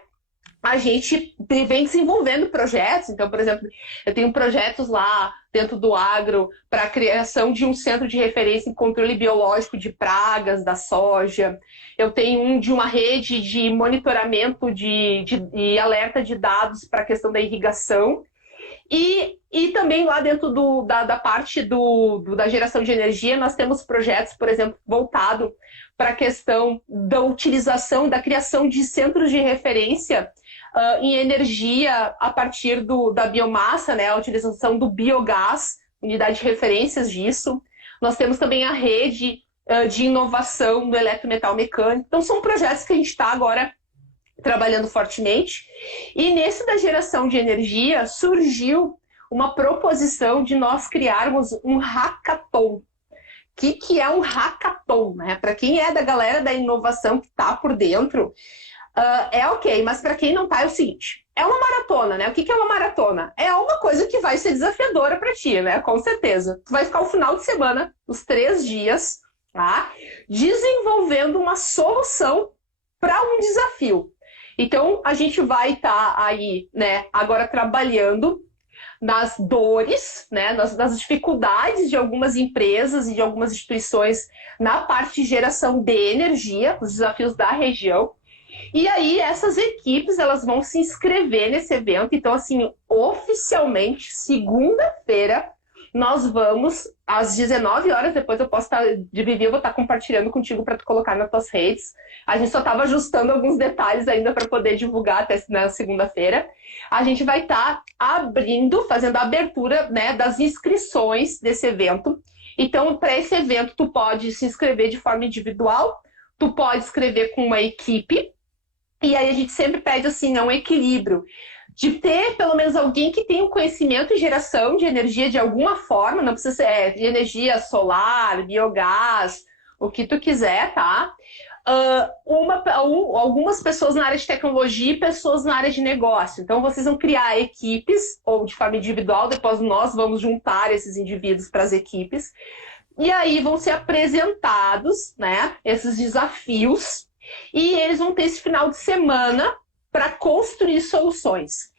a gente vem desenvolvendo projetos. Então, por exemplo, eu tenho projetos lá dentro do agro para a criação de um centro de referência em controle biológico de pragas da soja. Eu tenho um de uma rede de monitoramento e alerta de dados para a questão da irrigação. E também lá dentro da parte da geração de energia, nós temos projetos, por exemplo, voltado para a questão da utilização, da criação de centros de referência em energia a partir da biomassa, né, a utilização do biogás, unidade de referências disso. Nós temos também a rede de inovação do eletrometal mecânico. Então, são projetos que a gente está agora trabalhando fortemente. E nesse da geração de energia surgiu uma proposição de nós criarmos um hackathon. O que é um hackathon? hackathon, né? Para quem é da galera da inovação que tá por dentro, é ok, mas para quem não tá é o seguinte, é uma maratona, né? O que é uma maratona? É uma coisa que vai ser desafiadora para ti, né? Com certeza. Tu vai ficar o final de semana, os 3 dias, tá? Desenvolvendo uma solução para um desafio. Então, a gente vai estar aí, né, agora trabalhando nas dores, né, nas dificuldades de algumas empresas e de algumas instituições na parte de geração de energia, os desafios da região. E aí, essas equipes, elas vão se inscrever nesse evento. Então, assim, oficialmente, segunda-feira, nós vamos, às 19 horas, depois eu posso estar, de Vivi, eu vou estar compartilhando contigo para tu colocar nas tuas redes. A gente só estava ajustando alguns detalhes ainda para poder divulgar até na segunda-feira. A gente vai estar abrindo, fazendo a abertura, né, das inscrições desse evento. Então, para esse evento, tu pode se inscrever de forma individual, tu pode escrever com uma equipe, e aí a gente sempre pede assim, um equilíbrio de ter pelo menos alguém que tenha um conhecimento em geração de energia de alguma forma, não precisa ser de energia solar, biogás, o que tu quiser, tá? Algumas pessoas na área de tecnologia e pessoas na área de negócio. Então, vocês vão criar equipes, ou de forma individual, depois nós vamos juntar esses indivíduos para as equipes, e aí vão ser apresentados, né, esses desafios, e eles vão ter esse final de semana para construir soluções.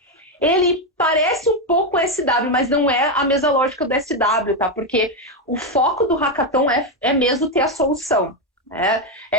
Ele parece um pouco o SW, mas não é a mesma lógica do SW, tá? Porque o foco do hackathon é mesmo ter a solução.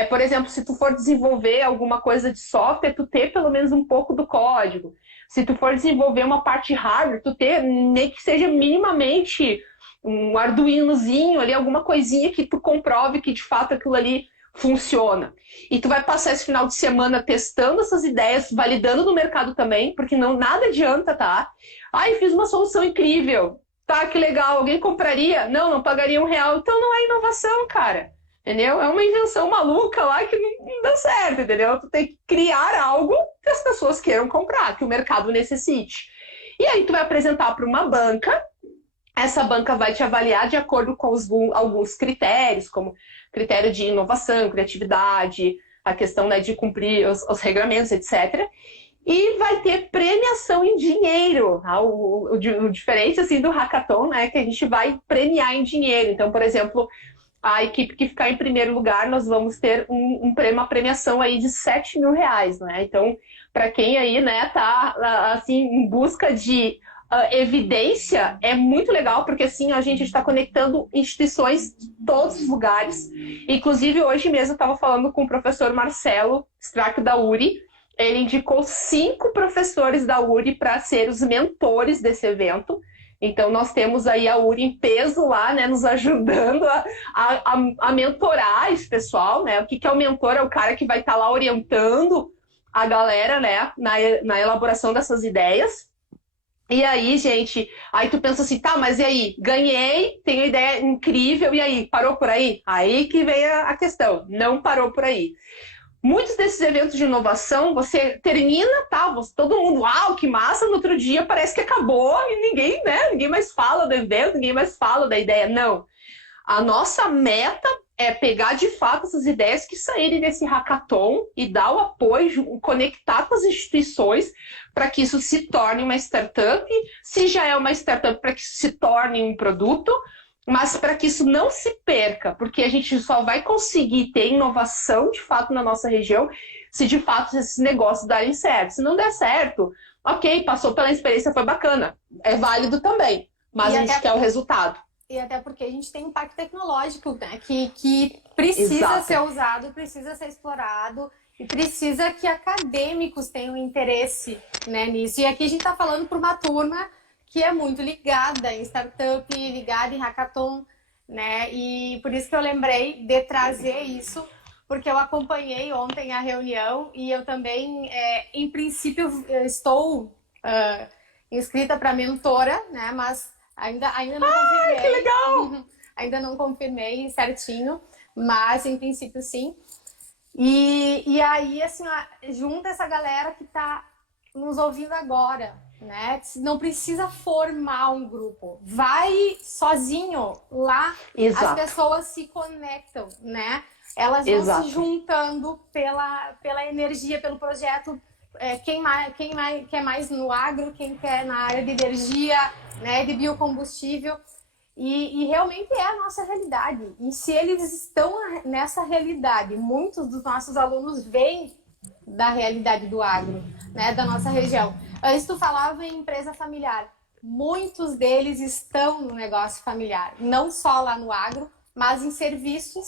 Por exemplo, se tu for desenvolver alguma coisa de software, tu ter pelo menos um pouco do código. Se tu for desenvolver uma parte hardware, tu ter nem que seja minimamente um Arduinozinho ali, alguma coisinha que tu comprove que de fato aquilo ali funciona. E tu vai passar esse final de semana testando essas ideias, validando no mercado também, porque não nada adianta, tá? Ai, fiz uma solução incrível. Tá, que legal. Alguém compraria? Não pagaria R$1. Então não é inovação, cara. Entendeu? É uma invenção maluca lá que não deu certo, entendeu? Tu tem que criar algo que as pessoas queiram comprar, que o mercado necessite. E aí tu vai apresentar para uma banca. Essa banca vai te avaliar de acordo com alguns critérios, como critério de inovação, criatividade, a questão, né, de cumprir os regramentos, etc. E vai ter premiação em dinheiro. Tá? O diferente assim, do hackathon, né, que a gente vai premiar em dinheiro. Então, por exemplo, a equipe que ficar em primeiro lugar, nós vamos ter uma premiação aí de R$7.000. Né? Então, para quem aí, né, tá assim, em busca de evidência, é muito legal, porque assim a gente está conectando instituições de todos os lugares. Inclusive, hoje mesmo eu estava falando com o professor Marcelo Strack da URI. Ele indicou 5 professores da URI para ser os mentores desse evento. Então, nós temos aí a URI em peso lá, né, nos ajudando a mentorar esse pessoal, né? O que é o mentor? É o cara que vai estar lá orientando a galera, né, na elaboração dessas ideias. E aí, gente, aí tu pensa assim, tá, mas e aí? Ganhei, tenho ideia incrível, e aí? Parou por aí? Aí que vem a questão, não parou por aí. Muitos desses eventos de inovação, você termina, tá? Todo mundo, uau, que massa, no outro dia parece que acabou e ninguém mais fala do evento, ninguém mais fala da ideia. Não. A nossa meta é pegar de fato essas ideias que saírem desse hackathon e dar o apoio, conectar com as instituições para que isso se torne uma startup. Se já é uma startup, para que isso se torne um produto, mas para que isso não se perca, porque a gente só vai conseguir ter inovação de fato na nossa região se de fato esses negócios darem certo. Se não der certo, ok, passou pela experiência, foi bacana, é válido também, mas a gente quer o resultado. E até porque a gente tem um impacto tecnológico, né, que precisa ser usado, precisa ser explorado e precisa que acadêmicos tenham interesse, né, nisso. E aqui a gente está falando para uma turma que é muito ligada em startup, ligada em hackathon, né? E por isso que eu lembrei de trazer isso, porque eu acompanhei ontem a reunião e eu também, em princípio, eu estou inscrita para mentora, né? Mas ainda não confirmei. Que legal! Ainda não confirmei certinho, mas em princípio sim. E aí, assim, junta essa galera que está nos ouvindo agora, né? Não precisa formar um grupo. Vai sozinho lá, Exato. as pessoas se conectam, né? Elas vão Exato. se juntando pela energia, pelo projeto. Quem quer mais no agro, quem quer na área de energia, né, de biocombustível. E realmente é a nossa realidade. E se eles estão nessa realidade, muitos dos nossos alunos vêm da realidade do agro, né, da nossa região. Antes tu falava em empresa familiar. Muitos deles estão no negócio familiar, não só lá no agro, mas em serviços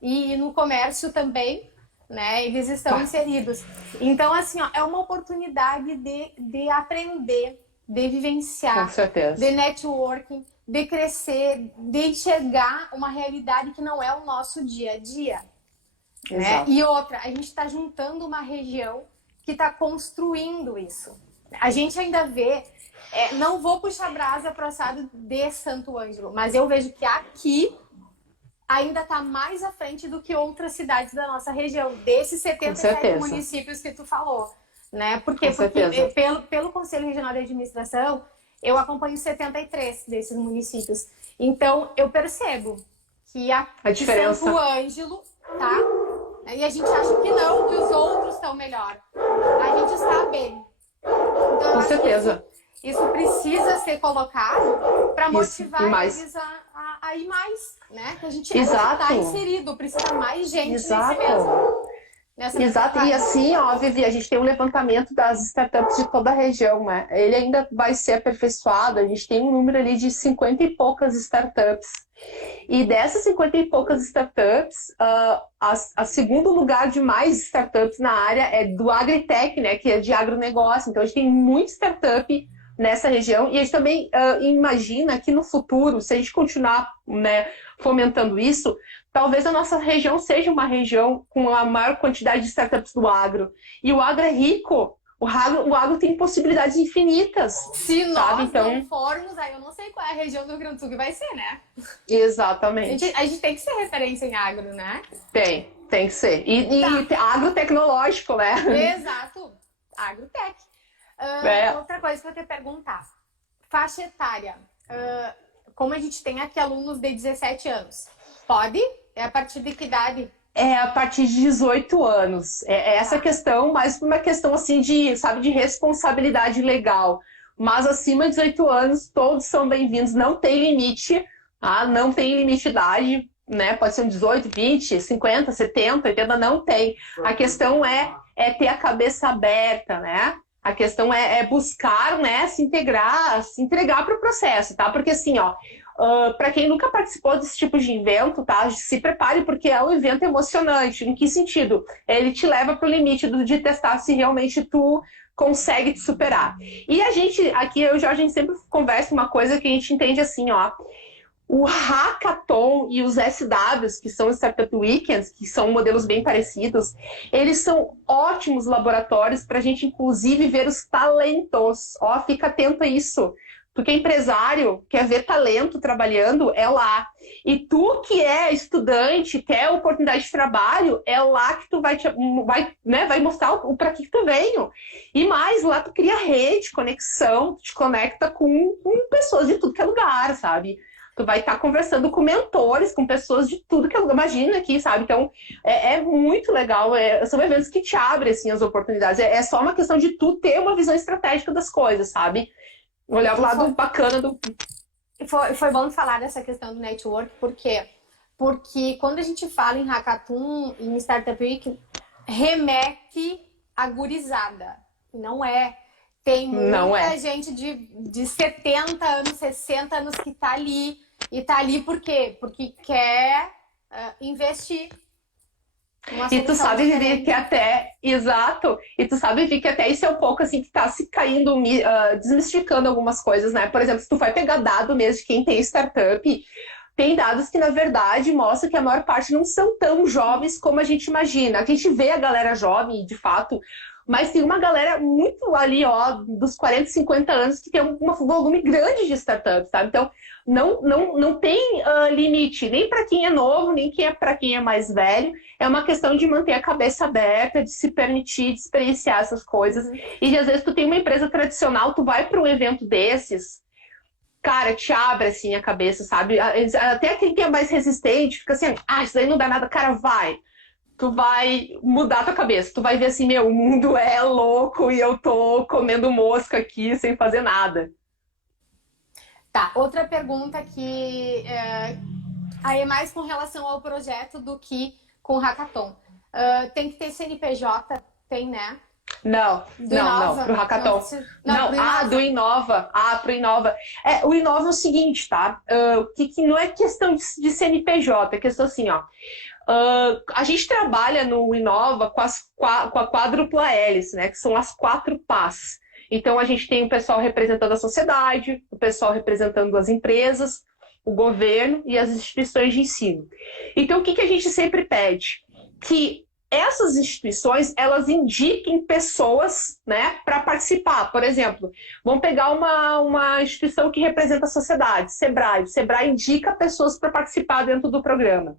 e no comércio também, né? Eles estão inseridos. Então, assim, ó, é uma oportunidade de aprender, de vivenciar, com certeza, de networking, de crescer, de enxergar uma realidade que não é o nosso dia a dia. Né? E outra, a gente está juntando uma região que está construindo isso. A gente ainda vê, não vou puxar brasa para o assado de Santo Ângelo, mas eu vejo que aqui ainda está mais à frente do que outras cidades da nossa região, desses 77 municípios que tu falou. Né? Porque pelo Conselho Regional de Administração, eu acompanho 73 desses municípios. Então, eu percebo que a diferença. Santo Ângelo, tá? E a gente acha que não, que os outros estão melhor. A gente está bem. Então, com certeza. Isso precisa ser colocado para motivar eles a ir mais, né? Que a gente está inserido, precisa mais gente nesse mesmo. Exato, e assim, ó, Vivi, a gente tem um levantamento das startups de toda a região, né? Ele ainda vai ser aperfeiçoado, a gente tem um número ali de 50 e poucas startups. E dessas 50 e poucas startups, a segundo lugar de mais startups na área é do Agritech, né? Que é de agronegócio. Então, a gente tem muita startup nessa região e a gente também imagina que no futuro, se a gente continuar, né, fomentando isso, talvez a nossa região seja uma região com a maior quantidade de startups do agro. E o agro é rico. O agro tem possibilidades infinitas. Se nós não formos, aí eu não sei qual é a região do Rio Grande do Sul que vai ser, né? Exatamente. A gente tem que ser referência em agro, né? Tem que ser. E agro tecnológico, né? Exato. Agrotech. Outra coisa que eu te perguntar. Faixa etária. Como a gente tem aqui alunos de 17 anos, pode? É a partir de que idade? É a partir de 18 anos. É essa questão, mais uma questão assim de responsabilidade legal. Mas acima de 18 anos, todos são bem-vindos. Não tem limite, tá? Não tem limite de idade, né? Pode ser um 18, 20, 50, 70, 80, não tem. A questão é ter a cabeça aberta, né? A questão é buscar, né, se entregar para o processo, tá? Porque assim, ó, para quem nunca participou desse tipo de evento, tá? Se prepare, porque é um evento emocionante. Em que sentido? Ele te leva para o limite de testar se realmente tu consegue te superar. E a gente, aqui eu e o Jorge, a gente sempre conversa uma coisa que a gente entende assim, ó. O Hackathon e os SWs, que são os Startup Weekends, que são modelos bem parecidos, eles são ótimos laboratórios para a gente, inclusive, ver os talentos. Ó, fica atento a isso. Porque empresário quer ver talento trabalhando, é lá. E tu que é estudante, quer oportunidade de trabalho, é lá que tu vai mostrar para que tu veio. E mais, lá tu cria rede, conexão, tu te conecta com pessoas de tudo que é lugar, sabe? Tu vai estar conversando com mentores, com pessoas de tudo que é lugar. Imagina aqui, sabe? Então, é muito legal. São eventos que te abrem, assim, as oportunidades. É só uma questão de tu ter uma visão estratégica das coisas, sabe? Olhar o lado bacana do... Foi bom falar dessa questão do network, por quê? Porque quando a gente fala em Hackathon, em Startup Week, remete a gurizada. Não é. Tem muita gente de 70 anos, 60 anos que tá ali. E tá ali por quê? Porque quer investir. E tu sabe, Vivi, que até... Exato. E tu sabe, Vivi, que até isso é um pouco assim, que tá se caindo, desmistificando algumas coisas, né? Por exemplo, se tu vai pegar dado mesmo de quem tem startup, tem dados que, na verdade, mostram que a maior parte não são tão jovens como a gente imagina. A gente vê a galera jovem, de fato, Mas tem uma galera muito ali, ó, dos 40, 50 anos, que tem um volume grande de startups, sabe? Então, não tem limite, nem para quem é novo, nem para quem é mais velho. É uma questão de manter a cabeça aberta, de se permitir, de experienciar essas coisas. E de, às vezes, tu tem uma empresa tradicional, tu vai para um evento desses, cara, te abre assim a cabeça, sabe? Até quem é mais resistente fica assim, isso daí não dá nada, cara, vai. Tu vai mudar tua cabeça. Tu vai ver assim, meu, o mundo é louco e eu tô comendo mosca aqui sem fazer nada. Tá, outra pergunta que aí é mais com relação ao projeto do que com o Hackathon. Tem que ter CNPJ? Tem, né? Não, pro Hackathon. Não, do Inova. Pro Inova. O Inova é o seguinte, tá? Que não é questão de CNPJ, é questão assim, ó. A gente trabalha no Inova com a quádrupla hélice, né? Que são as 4 Pás. Então, a gente tem o pessoal representando a sociedade, o pessoal representando as empresas, o governo e as instituições de ensino. Então, o que a gente sempre pede? Que essas instituições, elas indiquem pessoas, né, para participar. Por exemplo, vamos pegar uma instituição que representa a sociedade, Sebrae. O Sebrae indica pessoas para participar dentro do programa.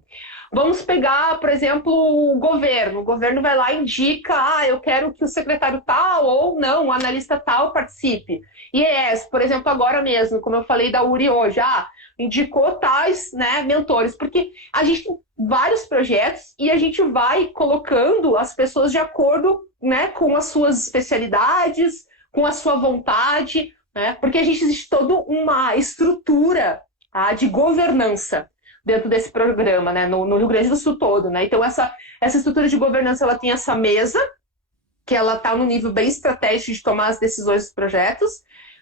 Vamos pegar, por exemplo, o governo. O governo vai lá e indica, eu quero que o secretário tal ou não, o analista tal participe. IES, por exemplo, agora mesmo, como eu falei da URI hoje, indicou tais, né, mentores, porque a gente tem vários projetos e a gente vai colocando as pessoas de acordo, né, com as suas especialidades, com a sua vontade, né, porque existe toda uma estrutura, tá, de governança dentro desse programa, né, no Rio Grande do Sul todo, né? Então essa estrutura de governança, ela tem essa mesa, que ela está no nível bem estratégico de tomar as decisões dos projetos.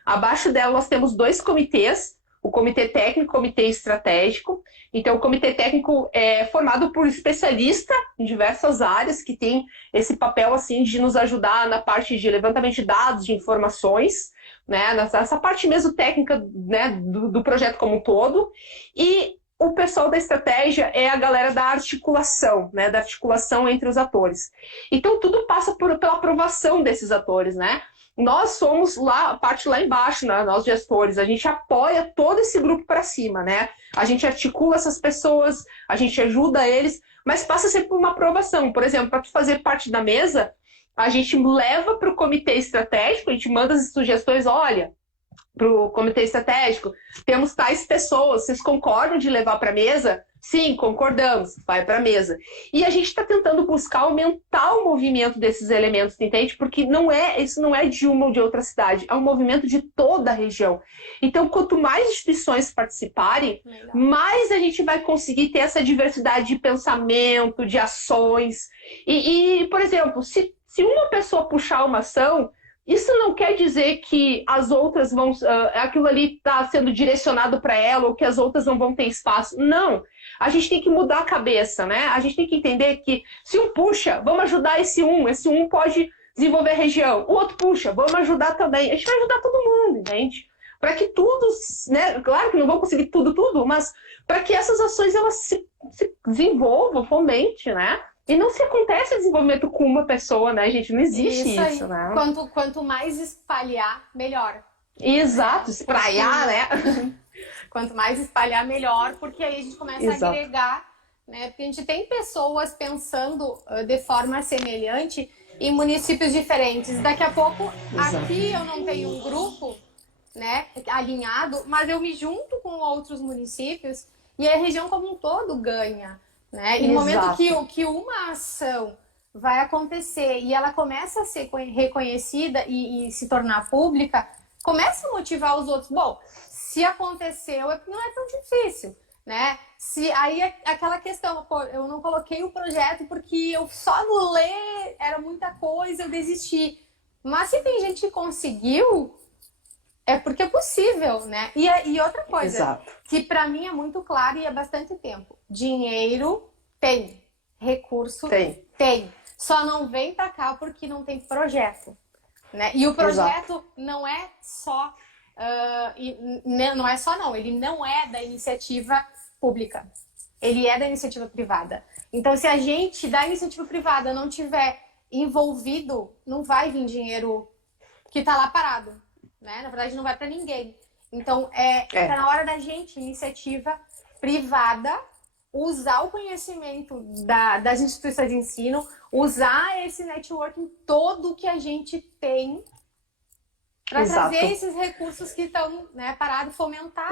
Abaixo dela nós temos 2 comitês, o comitê técnico e o comitê estratégico. Então o comitê técnico é formado por especialistas em diversas áreas que tem esse papel assim de nos ajudar na parte de levantamento de dados, de informações, né, nessa parte mesmo técnica, né, do projeto como um todo. E o pessoal da estratégia é a galera da articulação, né? Da articulação entre os atores. Então, tudo passa pela aprovação desses atores, né? Nós somos a parte lá embaixo, né? Nós gestores, a gente apoia todo esse grupo para cima, né? A gente articula essas pessoas, a gente ajuda eles, mas passa sempre por uma aprovação. Por exemplo, para tu fazer parte da mesa, a gente leva para o comitê estratégico, a gente manda as sugestões, olha, para o comitê estratégico, temos tais pessoas, vocês concordam de levar para a mesa? Sim, concordamos, vai para a mesa. E a gente está tentando buscar aumentar o movimento desses elementos, entende? Porque isso não é de uma ou de outra cidade, é um movimento de toda a região. Então, quanto mais instituições participarem, mais a gente vai conseguir ter essa diversidade de pensamento, de ações. E por exemplo, se uma pessoa puxar uma ação, isso não quer dizer que as outras vão... aquilo ali está sendo direcionado para ela ou que as outras não vão ter espaço. Não. A gente tem que mudar a cabeça, né? A gente tem que entender que se um puxa, vamos ajudar esse um pode desenvolver a região. O outro puxa, vamos ajudar também. A gente vai ajudar todo mundo, entende? Para que tudo, né? Claro que não vão conseguir tudo, mas para que essas ações elas se desenvolvam, fomente, né? E não se acontece desenvolvimento com uma pessoa, né, gente? Não existe isso, né? Quanto mais espalhar, melhor. Exato, espraiar, né? Quanto mais espalhar, melhor, porque aí a gente começa a agregar, né? Porque a gente tem pessoas pensando de forma semelhante em municípios diferentes. Daqui a pouco, aqui eu não tenho um grupo, né, alinhado, mas eu me junto com outros municípios e a região como um todo ganha. Né? E no momento que uma ação vai acontecer e ela começa a ser reconhecida e se tornar pública, começa a motivar os outros. Bom, se aconteceu, não é tão difícil, né? Aí aquela questão, eu não coloquei o projeto porque eu só no ler era muita coisa, eu desisti. Mas se tem gente que conseguiu, é porque é possível, né? E outra coisa, que para mim é muito claro e há bastante tempo. Dinheiro tem, recurso tem. Só não vem para cá porque não tem projeto, né? E o projeto não é só, ele não é da iniciativa pública, ele é da iniciativa privada. Então, se a gente da iniciativa privada não tiver envolvido, não vai vir dinheiro que tá lá parado, né? Na verdade, não vai para ninguém. Então, tá na hora da gente, iniciativa privada, usar o conhecimento das instituições de ensino, usar esse networking todo que a gente tem para trazer esses recursos que estão, né, parados, fomentar.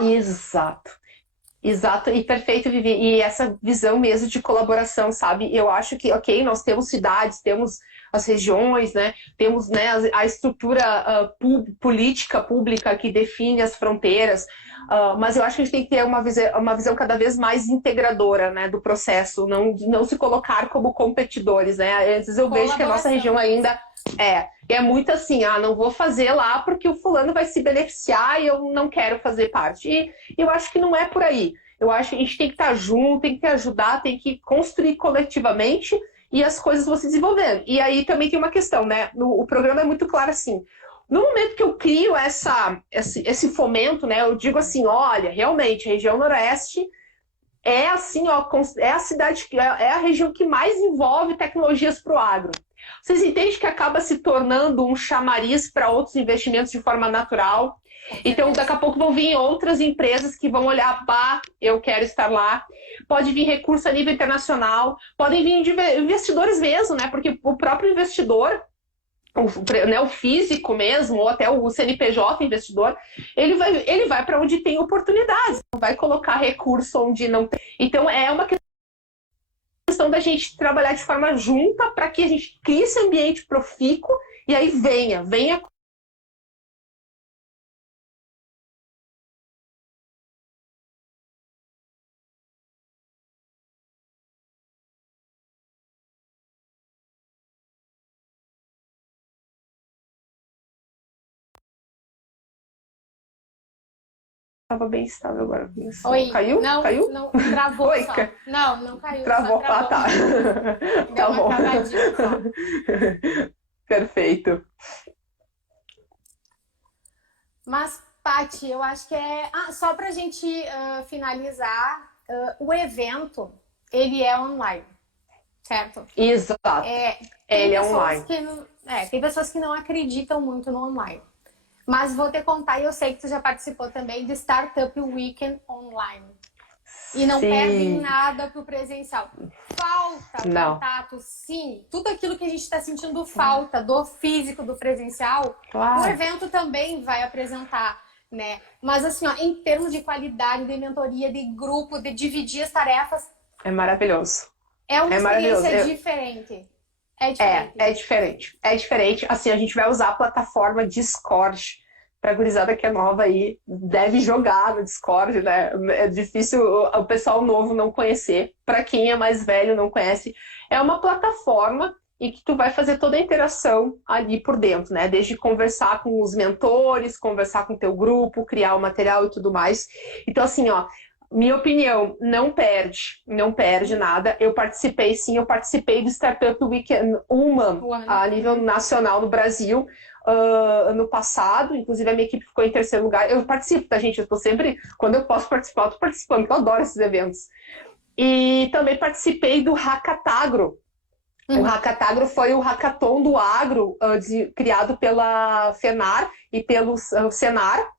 Exato, e perfeito, Vivi. E essa visão mesmo de colaboração, sabe? Eu acho que, ok, nós temos cidades, temos as regiões, né? Temos, né, a estrutura política pública que define as fronteiras, mas eu acho que a gente tem que ter uma visão cada vez mais integradora, né, do processo, não se colocar como competidores, né? Às vezes eu vejo que a nossa região ainda é muito assim, não vou fazer lá porque o fulano vai se beneficiar e eu não quero fazer parte. E eu acho que não é por aí. Eu acho que a gente tem que estar junto, tem que ajudar, tem que construir coletivamente e as coisas vão se desenvolvendo. E aí também tem uma questão, né? O programa é muito claro assim. No momento que eu crio esse fomento, né? Eu digo assim, olha, realmente, a região Noroeste é assim, ó, é a cidade, é a região que mais envolve tecnologias para o agro. Vocês entendem que acaba se tornando um chamariz para outros investimentos de forma natural? Então, daqui a pouco vão vir outras empresas que vão olhar, eu quero estar lá. Pode vir recurso a nível internacional, podem vir investidores mesmo, né? Porque o próprio investidor, o físico mesmo, ou até o CNPJ investidor, ele vai para onde tem oportunidades, não vai colocar recurso onde não tem. Então, é uma questão da gente trabalhar de forma junta para que a gente crie esse ambiente profícuo e aí venha. Estava bem estável agora. Oi. Caiu? Não, caiu? Não, travou. Oi, só. Não caiu. Travou. Só travou. Tá. Deu Tá uma bom. travadinha só. Perfeito. Mas, Paty, eu acho que só pra gente finalizar, o evento, ele é online, certo? Exato. Ele é online. Tem pessoas que não acreditam muito no online. Mas vou te contar, e eu sei que tu já participou também de Startup Weekend Online. E não perde nada pro presencial. Falta contato, sim. Tudo aquilo que a gente está sentindo falta do físico, do presencial, o evento também vai apresentar, né? Mas assim, ó, em termos de qualidade, de mentoria, de grupo, de dividir as tarefas... É maravilhoso. É uma experiência diferente. É diferente. Assim, a gente vai usar a plataforma Discord para a gurizada que é nova aí, deve jogar no Discord, né? É difícil o pessoal novo não conhecer. Para quem é mais velho não conhece, é uma plataforma em que tu vai fazer toda a interação ali por dentro, né? Desde conversar com os mentores, conversar com o teu grupo, criar o material e tudo mais. Então, assim, ó, minha opinião, não perde nada. Eu participei do Startup Weekend a nível nacional no Brasil, ano passado. Inclusive a minha equipe ficou em terceiro lugar. Eu participo, tá, gente? Eu tô sempre, quando eu posso participar, eu tô participando, porque eu adoro esses eventos. E também participei do Hackatagro. O Hackatagro foi o hackathon do agro, criado pela FENAR e pelo Senar.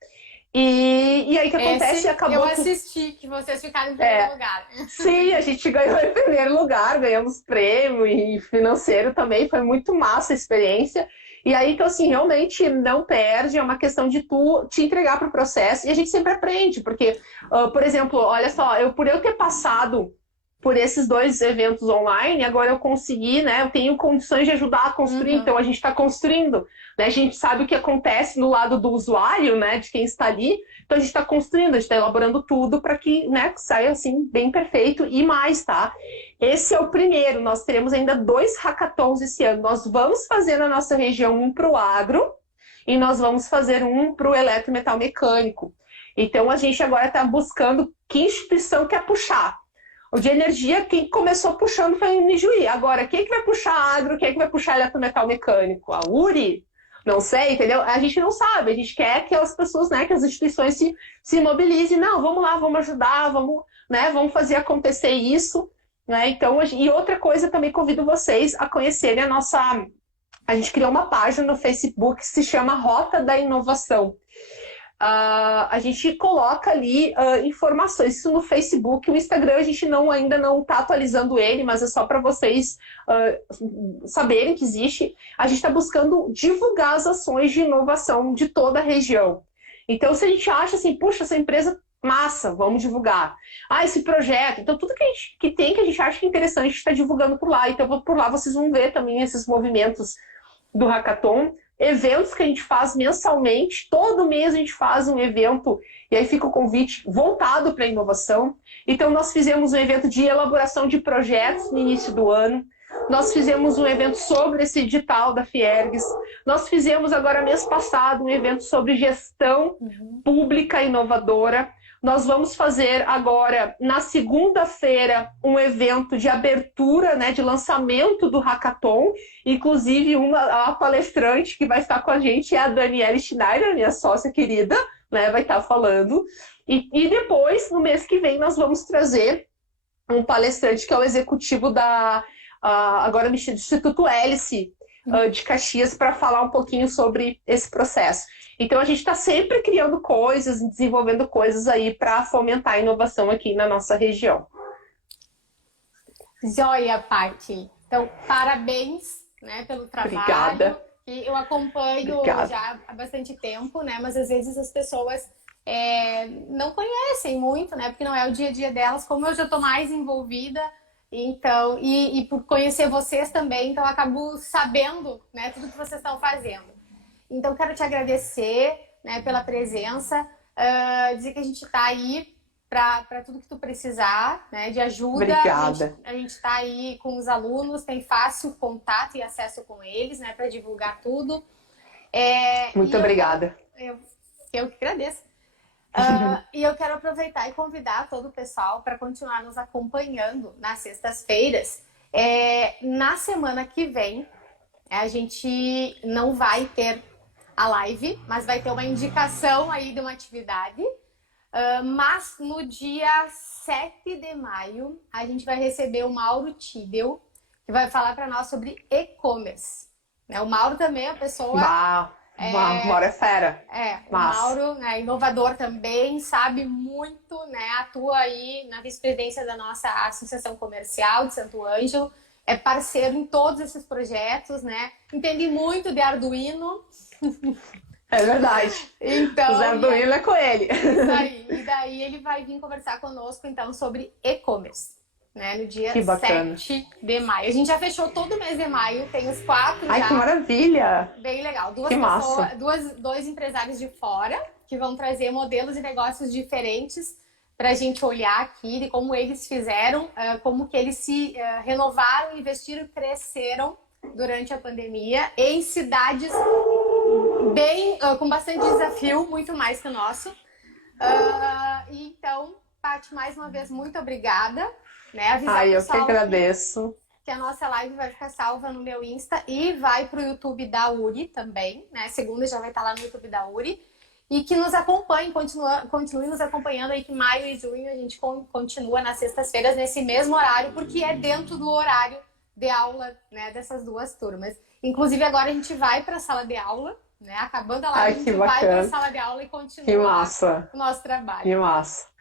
E aí o que acontece? Eu assisti, que vocês ficaram em primeiro lugar. Sim, a gente ganhou em primeiro lugar, ganhamos prêmio e financeiro também, foi muito massa a experiência. E aí, então, assim, realmente não perde, é uma questão de tu te entregar para o processo, e a gente sempre aprende, porque, por exemplo, olha só, por eu ter passado por esses 2 eventos online, agora eu consegui, né? Eu tenho condições de ajudar a construir, então a gente está construindo, né? A gente sabe o que acontece no lado do usuário, né? De quem está ali, então a gente está construindo, a gente está elaborando tudo para que, né, saia assim, bem perfeito e mais, tá? Esse é o primeiro, nós teremos ainda 2 hackathons esse ano. Nós vamos fazer na nossa região um para o agro e nós vamos fazer um para o eletrometal mecânico. Então a gente agora está buscando que instituição quer puxar. O de energia, quem começou puxando foi o Nijuí. Agora, quem que vai puxar agro, quem que vai puxar eletrometal mecânico? A URI? Não sei, entendeu? A gente não sabe, a gente quer que as pessoas, né, que as instituições se mobilizem. Não, vamos lá, vamos ajudar, vamos fazer acontecer isso. né? Então, e outra coisa, também convido vocês a conhecerem a gente criou uma página no Facebook que se chama Rota da Inovação. A gente coloca ali informações, isso no Facebook. O Instagram a gente ainda não está atualizando ele, mas é só para vocês saberem que existe. A gente está buscando divulgar as ações de inovação de toda a região. Então, se a gente acha assim, puxa, essa empresa massa, vamos divulgar. Esse projeto. Então, tudo que a gente acha que é interessante, a gente está divulgando por lá. Então, por lá vocês vão ver também esses movimentos do Hackathon, eventos que a gente faz mensalmente. Todo mês a gente faz um evento, e aí fica o convite voltado para a inovação. Então, nós fizemos um evento de elaboração de projetos no início do ano. Nós fizemos um evento sobre esse edital da Fiergs. Nós fizemos agora, mês passado, um evento sobre gestão pública inovadora. Nós vamos fazer agora, na segunda-feira, um evento de abertura, né, de lançamento do Hackathon. Inclusive, a palestrante que vai estar com a gente é a Daniele Schneider, minha sócia querida, né, vai estar falando. E depois, no mês que vem, nós vamos trazer um palestrante que é o executivo agora do Instituto Hélice, de Caxias, para falar um pouquinho sobre esse processo. Então, a gente está sempre criando coisas, desenvolvendo coisas aí para fomentar a inovação aqui na nossa região. Joia, Paty. Então, parabéns, né, pelo trabalho. Obrigada. E eu acompanho já há bastante tempo, né, mas às vezes as pessoas não conhecem muito, né, porque não é o dia a dia delas. Como eu já estou mais envolvida, então, e por conhecer vocês também, então eu acabo sabendo, né, tudo que vocês estão fazendo. Então, quero te agradecer, né, pela presença, dizer que a gente está aí para tudo que tu precisar, né, de ajuda. Obrigada. A gente está aí com os alunos, tem fácil contato e acesso com eles, né, para divulgar tudo. Muito obrigada. Eu que agradeço. E eu quero aproveitar e convidar todo o pessoal para continuar nos acompanhando nas sextas-feiras. Na semana que vem, a gente não vai ter a live, mas vai ter uma indicação aí de uma atividade. Mas no dia 7 de maio, a gente vai receber o Mauro Tibel, que vai falar para nós sobre e-commerce. O Mauro também é a pessoa... Mauro é fera. O Mauro é inovador também, sabe muito, né? Atua aí na vice-presidência da nossa Associação Comercial de Santo Ângelo. É parceiro em todos esses projetos, né? Entende muito de Arduino. É verdade. Então, o Zé Arduino é com ele. Isso aí. E daí ele vai vir conversar conosco, então, sobre e-commerce, né? No dia 7 de maio. A gente já fechou todo o mês de maio, tem os 4 já. Ai, que maravilha! Bem legal. Dois empresários de fora que vão trazer modelos de negócios diferentes para a gente olhar aqui de como eles fizeram, como que eles se renovaram, investiram e cresceram durante a pandemia em cidades com bastante desafio, muito mais que o nosso. Então, Paty, mais uma vez, muito obrigada. Né? Eu que agradeço. Que a nossa live vai ficar salva no meu Insta e vai para o YouTube da URI também, né? Segunda já vai estar lá no YouTube da URI. E que nos acompanhe, continue nos acompanhando aí, que maio e junho a gente continua nas sextas-feiras nesse mesmo horário, porque é dentro do horário de aula, né, dessas duas turmas. Inclusive agora a gente vai para a sala de aula, né? Acabando a live, a gente vai para a sala de aula e continua o nosso trabalho. Que massa!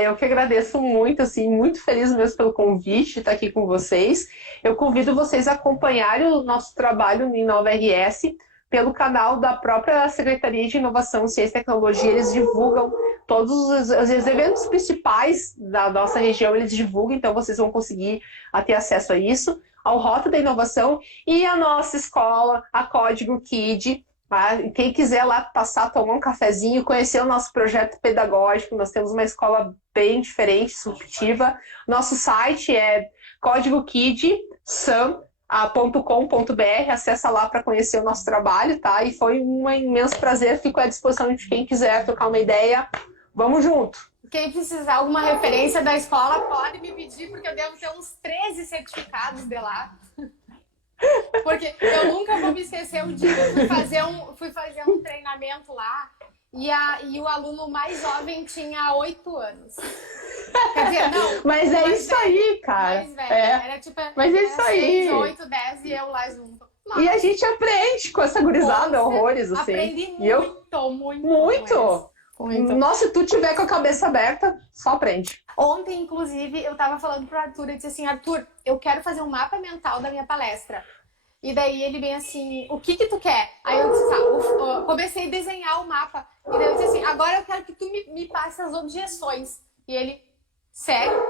Eu que agradeço muito, assim, muito feliz mesmo pelo convite de estar aqui com vocês. Eu convido vocês a acompanharem o nosso trabalho no Inova RS pelo canal da própria Secretaria de Inovação, Ciência e Tecnologia. Eles divulgam todos os eventos principais da nossa região, eles divulgam, então vocês vão conseguir ter acesso a isso, ao Rota da Inovação e a nossa escola, a Código Kid. Quem quiser lá passar, tomar um cafezinho, conhecer o nosso projeto pedagógico, nós temos uma escola bem diferente, disruptiva. Nosso site é códigokid.com.br, acessa lá para conhecer o nosso trabalho, tá? E foi um imenso prazer, fico à disposição de quem quiser trocar uma ideia. Vamos junto! Quem precisar alguma referência da escola, pode me pedir, porque eu devo ter uns 13 certificados de lá. Porque eu nunca vou me esquecer o dia que eu fui fazer um treinamento lá e o aluno mais jovem tinha 8 anos. Quer dizer, não. Mas é isso aí, cara. Mais velho. Era tipo, Mas é isso aí. 6, 8, 10 e eu lá junto. Nossa. E a gente aprende com essa gurizada, horrores, assim. Aprendi muito. Muito. Nossa, se tu tiver com a cabeça aberta, só aprende. Ontem, inclusive, eu tava falando pro Arthur, eu disse assim, Arthur, eu quero fazer um mapa mental da minha palestra. E daí ele vem assim, o que tu quer? Aí eu disse, tá, comecei a desenhar o mapa. E daí eu disse assim, agora eu quero que tu me passe as objeções. E ele, sério,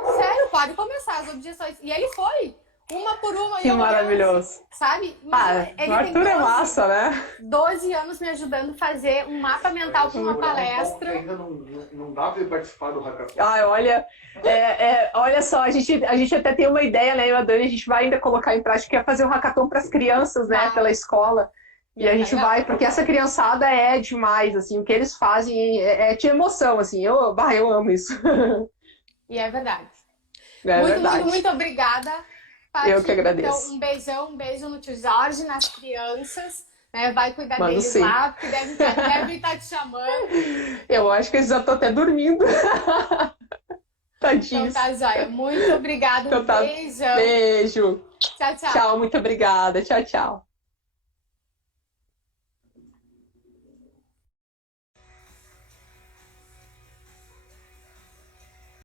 pode começar as objeções. E ele foi, uma por uma. Que maravilhoso. Sabe? O Arthur é massa, né? 12 anos me ajudando a fazer um mapa mental para uma palestra. Ainda não dá para participar do hackathon. Olha só, a gente até tem uma ideia, né, eu e a Dani, a gente vai ainda colocar em prática, que é fazer um hackathon para as crianças, né, pela escola. E a gente vai, porque essa criançada é demais, assim, o que eles fazem é de emoção, assim, eu amo isso. E é verdade. Muito obrigada, Paty. Eu que agradeço. Então, um beijo no tio Jorge, nas crianças, né, vai cuidar deles lá, porque deve estar te chamando. Eu acho que eles já estão até dormindo. Tadinhos. Então tá, joia. Muito obrigada, beijão. Beijo. Tchau. Tchau, muito obrigada. Tchau.